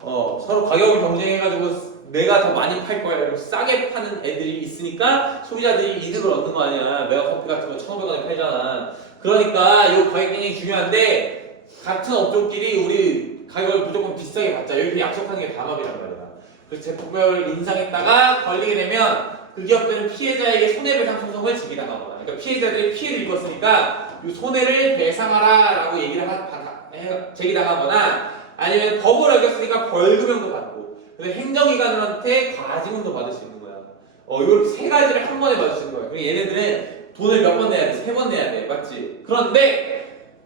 서로 가격을 경쟁해가지고 내가 더 많이 팔 거야. 이러고 싸게 파는 애들이 있으니까 소비자들이 이득을 얻는 거 아니야. 내가 커피 같은 거 1,500원에 팔잖아. 그러니까 이 가격 경쟁이 중요한데 같은 업종끼리 우리 가격을 무조건 비싸게 받자 이렇게 약속하는 게 담합이란 말이야. 그래서 제품별 인상했다가 걸리게 되면 그 기업들은 피해자에게 손해배상 소송을 제기당하거나, 그러니까 피해자들이 피해를 입었으니까 이 손해를 배상하라라고 얘기를 제기당하거나, 아니면 법을 어겼으니까 벌금형도 받고, 근데 행정기관한테 과징금도 받을 수 있는 거야. 이렇게 세 가지를 한 번에 받을 수 있는 거야. 그리고 얘네들은 돈을 몇 번 내야 돼? 세 번 내야 돼, 맞지? 그런데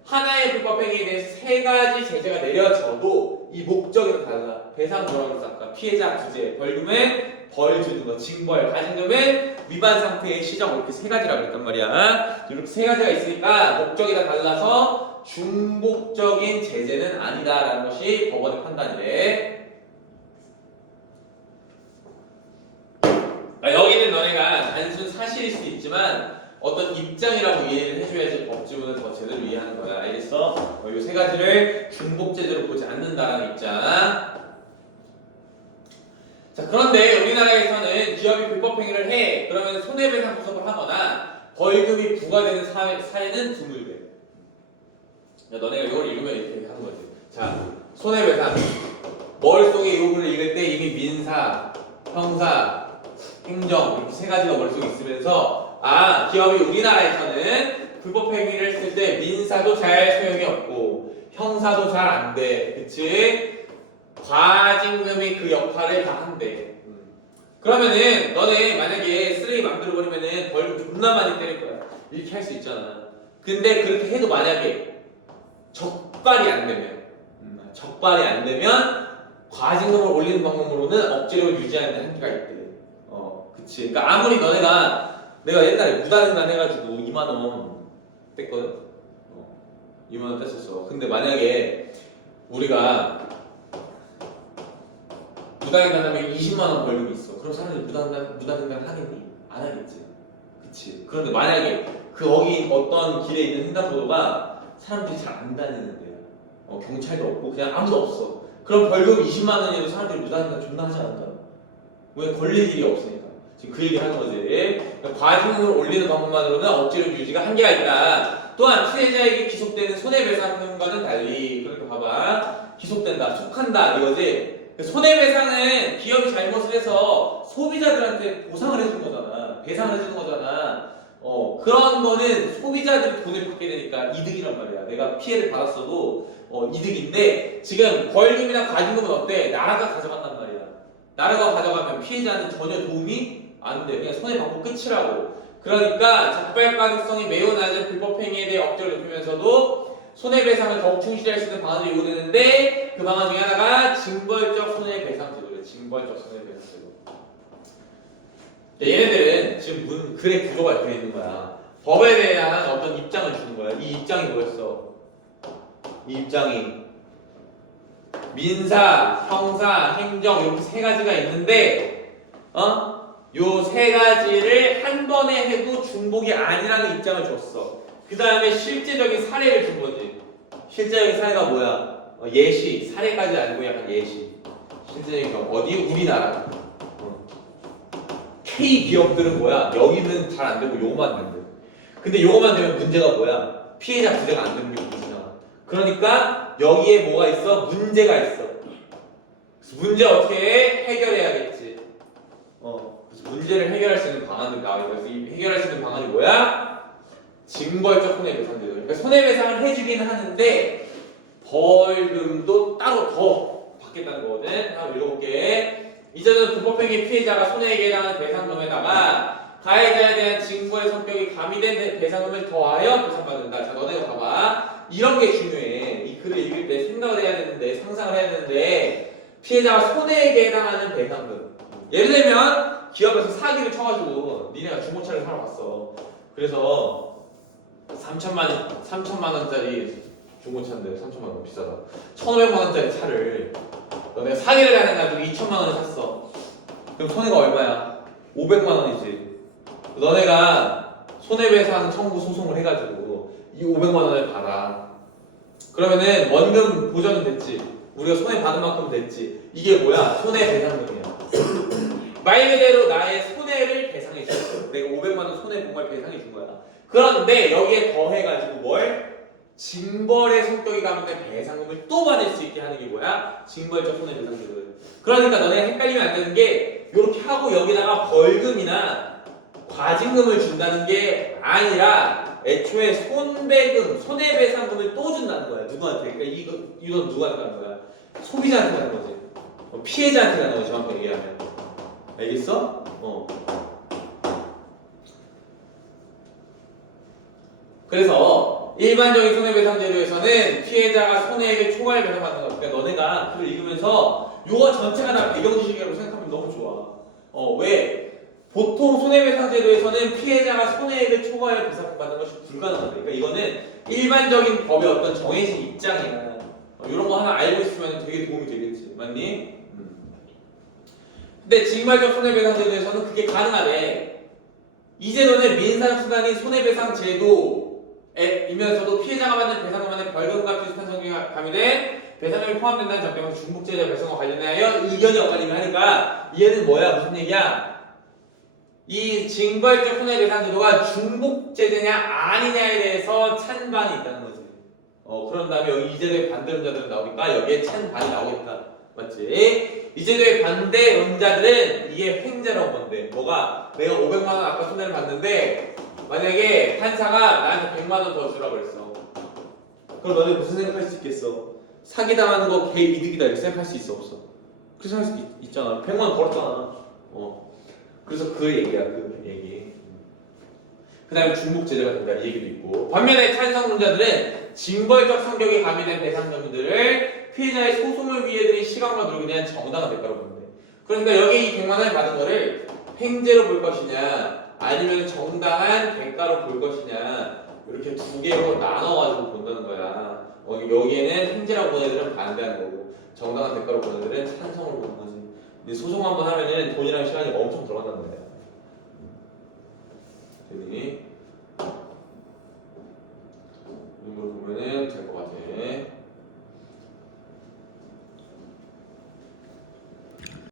하나의 불법행위에 대해서 세 가지 제재가 내려져도 이 목적이 달라. 배상 뭐라고 했어? 아까 피해자 구제, 벌금은 벌 주는 거, 징벌, 과징금은 위반 상태의 시정, 이렇게 세 가지라고 했단 말이야. 이렇게 세 가지가 있으니까 목적이 다 달라서 중복적인 제재는 아니다라는 것이 법원의 판단이래. 여기는 너네가 단순 사실일 수도 있지만 어떤 입장이라고 이해를 해줘야지 법지문을 더 제대로 이해하는 거야. 알겠어? 이 세 가지를 중복제재로 보지 않는다라는 입장. 자, 그런데 우리나라에서는 기업이 불법행위를 해. 그러면 손해배상 소송을 하거나 벌금이 부과되는 사례는 드물대. 야, 너네가 이걸 읽으면 이렇게 하는 거지. 자, 손해배상. 머릿속에 이 부분을 읽을 때 이미 민사, 형사, 행정 이렇게 세 가지가 머릿속에 있으면서 기업이 우리나라에서는 불법행위를 했을 때 민사도 잘 소용이 없고 형사도 잘 안 돼. 그치? 과징금이 그 역할을 다 한대. 그러면은 너네 만약에 쓰레기 만들어버리면은 벌금 존나 많이 때릴 거야. 이렇게 할 수 있잖아. 근데 그렇게 해도 만약에 적발이 안 되면 과징금을 올리는 방법으로는 억지로 유지하는 데 한계가 있대. 그치. 그러니까 아무리 내가 옛날에 무단횡단 해가지고 2만원 뗐거든? 2만원 뗐었어. 근데 만약에 우리가 무단횡단하면 20만원 벌금이 있어. 그럼 사람들이 무단횡단 하겠니? 안 하겠지. 그치. 그런데 만약에 거기 어떤 길에 있는 횡단보도가 사람들이 잘 안 다니는 데야. 경찰도 없고 그냥 아무도 없어. 그럼 벌금 20만원이라도 사람들이 무단횡단 존나 하지 않을까? 왜 걸릴 일이 없으니까. 지금 그 얘기 하는 거지. 과징금을 올리는 방법만으로는 억지로 유지가 한계가 있다. 또한 피해자에게 기속되는 손해배상금과는 달리, 그러니까 봐봐, 기속된다, 속한다 이거지. 손해배상은 기업이 잘못을 해서 소비자들한테 보상을 해준 거잖아. 배상을 해주는 거잖아. 그런 거는 소비자들이 돈을 받게 되니까 이득이란 말이야. 내가 피해를 받았어도 이득인데, 지금 벌금이나 과징금은 어때? 나라가 가져간단 말이야. 나라가 가져가면 피해자는 전혀 도움이 안 돼. 그냥 손해받고 끝이라고. 그러니까 적발 가능성이 매우 낮은 불법행위에 대해 억지를 높이면서도 손해배상을 더욱 충실할 수 있는 방안이 요구되는데, 그 방안 중에 하나가 징벌적 손해배상 제도래. 징벌적 손해배상 제도. 얘네들은 지금 글의 구조가 이렇게 있는 거야. 법에 대한 어떤 입장을 주는 거야. 이 입장이 뭐였어? 이 입장이 민사, 형사, 행정 이렇게 세 가지가 있는데, 요 세 가지를 한 번에 해도 중복이 아니라는 입장을 줬어. 그 다음에 실제적인 사례를 준 거지. 실제적인 사례가 뭐야? 예시, 사례까지 아니고 약간 예시. 실제적인 경우 어디? 우리나라. K 기업들은 뭐야? 여기는 잘 안 되고 요거만 안 돼. 근데 요거만 되면 문제가 뭐야? 피해자 구제가 안 되는 게 문제잖아. 그러니까 여기에 뭐가 있어? 문제가 있어. 문제 어떻게 해결해야겠지. 그래서 문제를 해결할 수 있는 방안을 나와요. 그래서 이 해결할 수 있는 방안이 뭐야? 징벌적 손해배상 제도. 그러니까 손해배상을 해주긴 하는데 벌금도 따로 더 받겠다는 거거든. 한번 읽어볼게. 이제는 불법행위 피해자가 손해에게 해당하는 배상금에다가 가해자에 대한 징벌의 성격이 가미된 배상금을 더하여 배상받는다. 자, 너네가 봐봐. 이런 게 중요해. 이 글을 읽을 때 생각을 해야 되는데, 상상을 해야 되는데, 피해자가 손해에게 해당하는 배상금. 예를 들면 기업에서 사기를 쳐가지고 니네가 중고차를 사러 갔어. 그래서 3천만 원짜리 중고차인데 3천만 원 비싸다. 1,500만 원짜리 차를 너네가 사기를 해가지고 2천만 원을 샀어. 그럼 손해가 얼마야? 500만 원이지. 너네가 손해배상 청구 소송을 해가지고 이 500만 원을 받아. 그러면은 원금 보전은 됐지. 우리가 손해 받은 만큼 됐지. 이게 뭐야? 손해배상금이야. 말 그대로 나의 손해를 배상해 줬어. 내가 500만 원 손해 본 걸 배상해 준 거야. 그런데 여기에 더해가지고 뭘? 징벌의 성격이 가면 배상금을 또 받을 수 있게 하는 게 뭐야? 징벌적 손해배상제도예요. 그러니까 너네 헷갈리면 안 되는 게 이렇게 하고 여기다가 벌금이나 과징금을 준다는 게 아니라 애초에 손해배상금을 또 준다는 거야. 누구한테? 그러니까 이건 누구한테 가는 거야? 소비자한테 가는 거지. 피해자한테 가는 거지, 정확하게 얘기하면. 알겠어? 그래서 일반적인 손해배상제도에서는 피해자가 손해액의 초과를 배상받는 거야. 그러니까 너네가 그걸 읽으면서 요거 전체가 다 배경지식이라고 생각하면 너무 좋아. 왜? 보통 손해배상제도에서는 피해자가 손해액을 초과해 배상받는 것이 불가능하다. 그러니까 이거는 일반적인 법의 어떤 정해진 입장이야. 이런 거 하나 알고 있으면 되게 도움이 되겠지. 맞니? 근데 징벌적 손해배상제도에서는 그게 가능하대. 이 제도는 민사수단인 손해배상제도이면서도 피해자가 받는 배상금만의 벌금과 비슷한 성격이 가미된 배상금이 포함된다는 점에서 중복제재 발생과 관련하여 의견이 엇갈리면 하니까 얘는 뭐야? 무슨 얘기야? 이 징벌적 손해배상제도가 중복제재냐 아니냐에 대해서 찬반이 있다는 거지. 그런 다음에 여기 이 제도의 반대론자들은 나오니까 여기에 찬반이 나오겠다. 맞지? 이 제도의 반대론자들은 이게 횡재라고 본대. 뭐가? 내가 500만 원 아까 손해를 봤는데 만약에 판사가 나한테 100만 원 더 주라고 그랬어. 그럼 너네 무슨 생각할 수 있겠어? 사기당하는 거 개이득이다 이렇게 생각할 수 있어 없어? 그렇게 생각할 수 있잖아. 100만 원 벌었잖아. 그래서 그 얘기야, 그 얘기. 그 다음에 중복제재가 된다 이 얘기도 있고. 반면에 찬성론자들은 징벌적 성격이 가미된 배상금들을 피해자의 소송을 위해 들인 시간과 노력에 대한 정당한 대가로 보는데. 그러니까 여기 이 100만 원을 받은 거를 횡재로 볼 것이냐 아니면 정당한 대가로 볼 것이냐 이렇게 두 개로 나눠가지고 본다는 거야. 여기에는 횡재라고 보는 애들은 반대하는 거고 정당한 대가로 보는 애들은 찬성을 보는 거지. 근데 소송 한번 하면은 돈이랑 시간이 엄청 들어간다는 거야. 되니?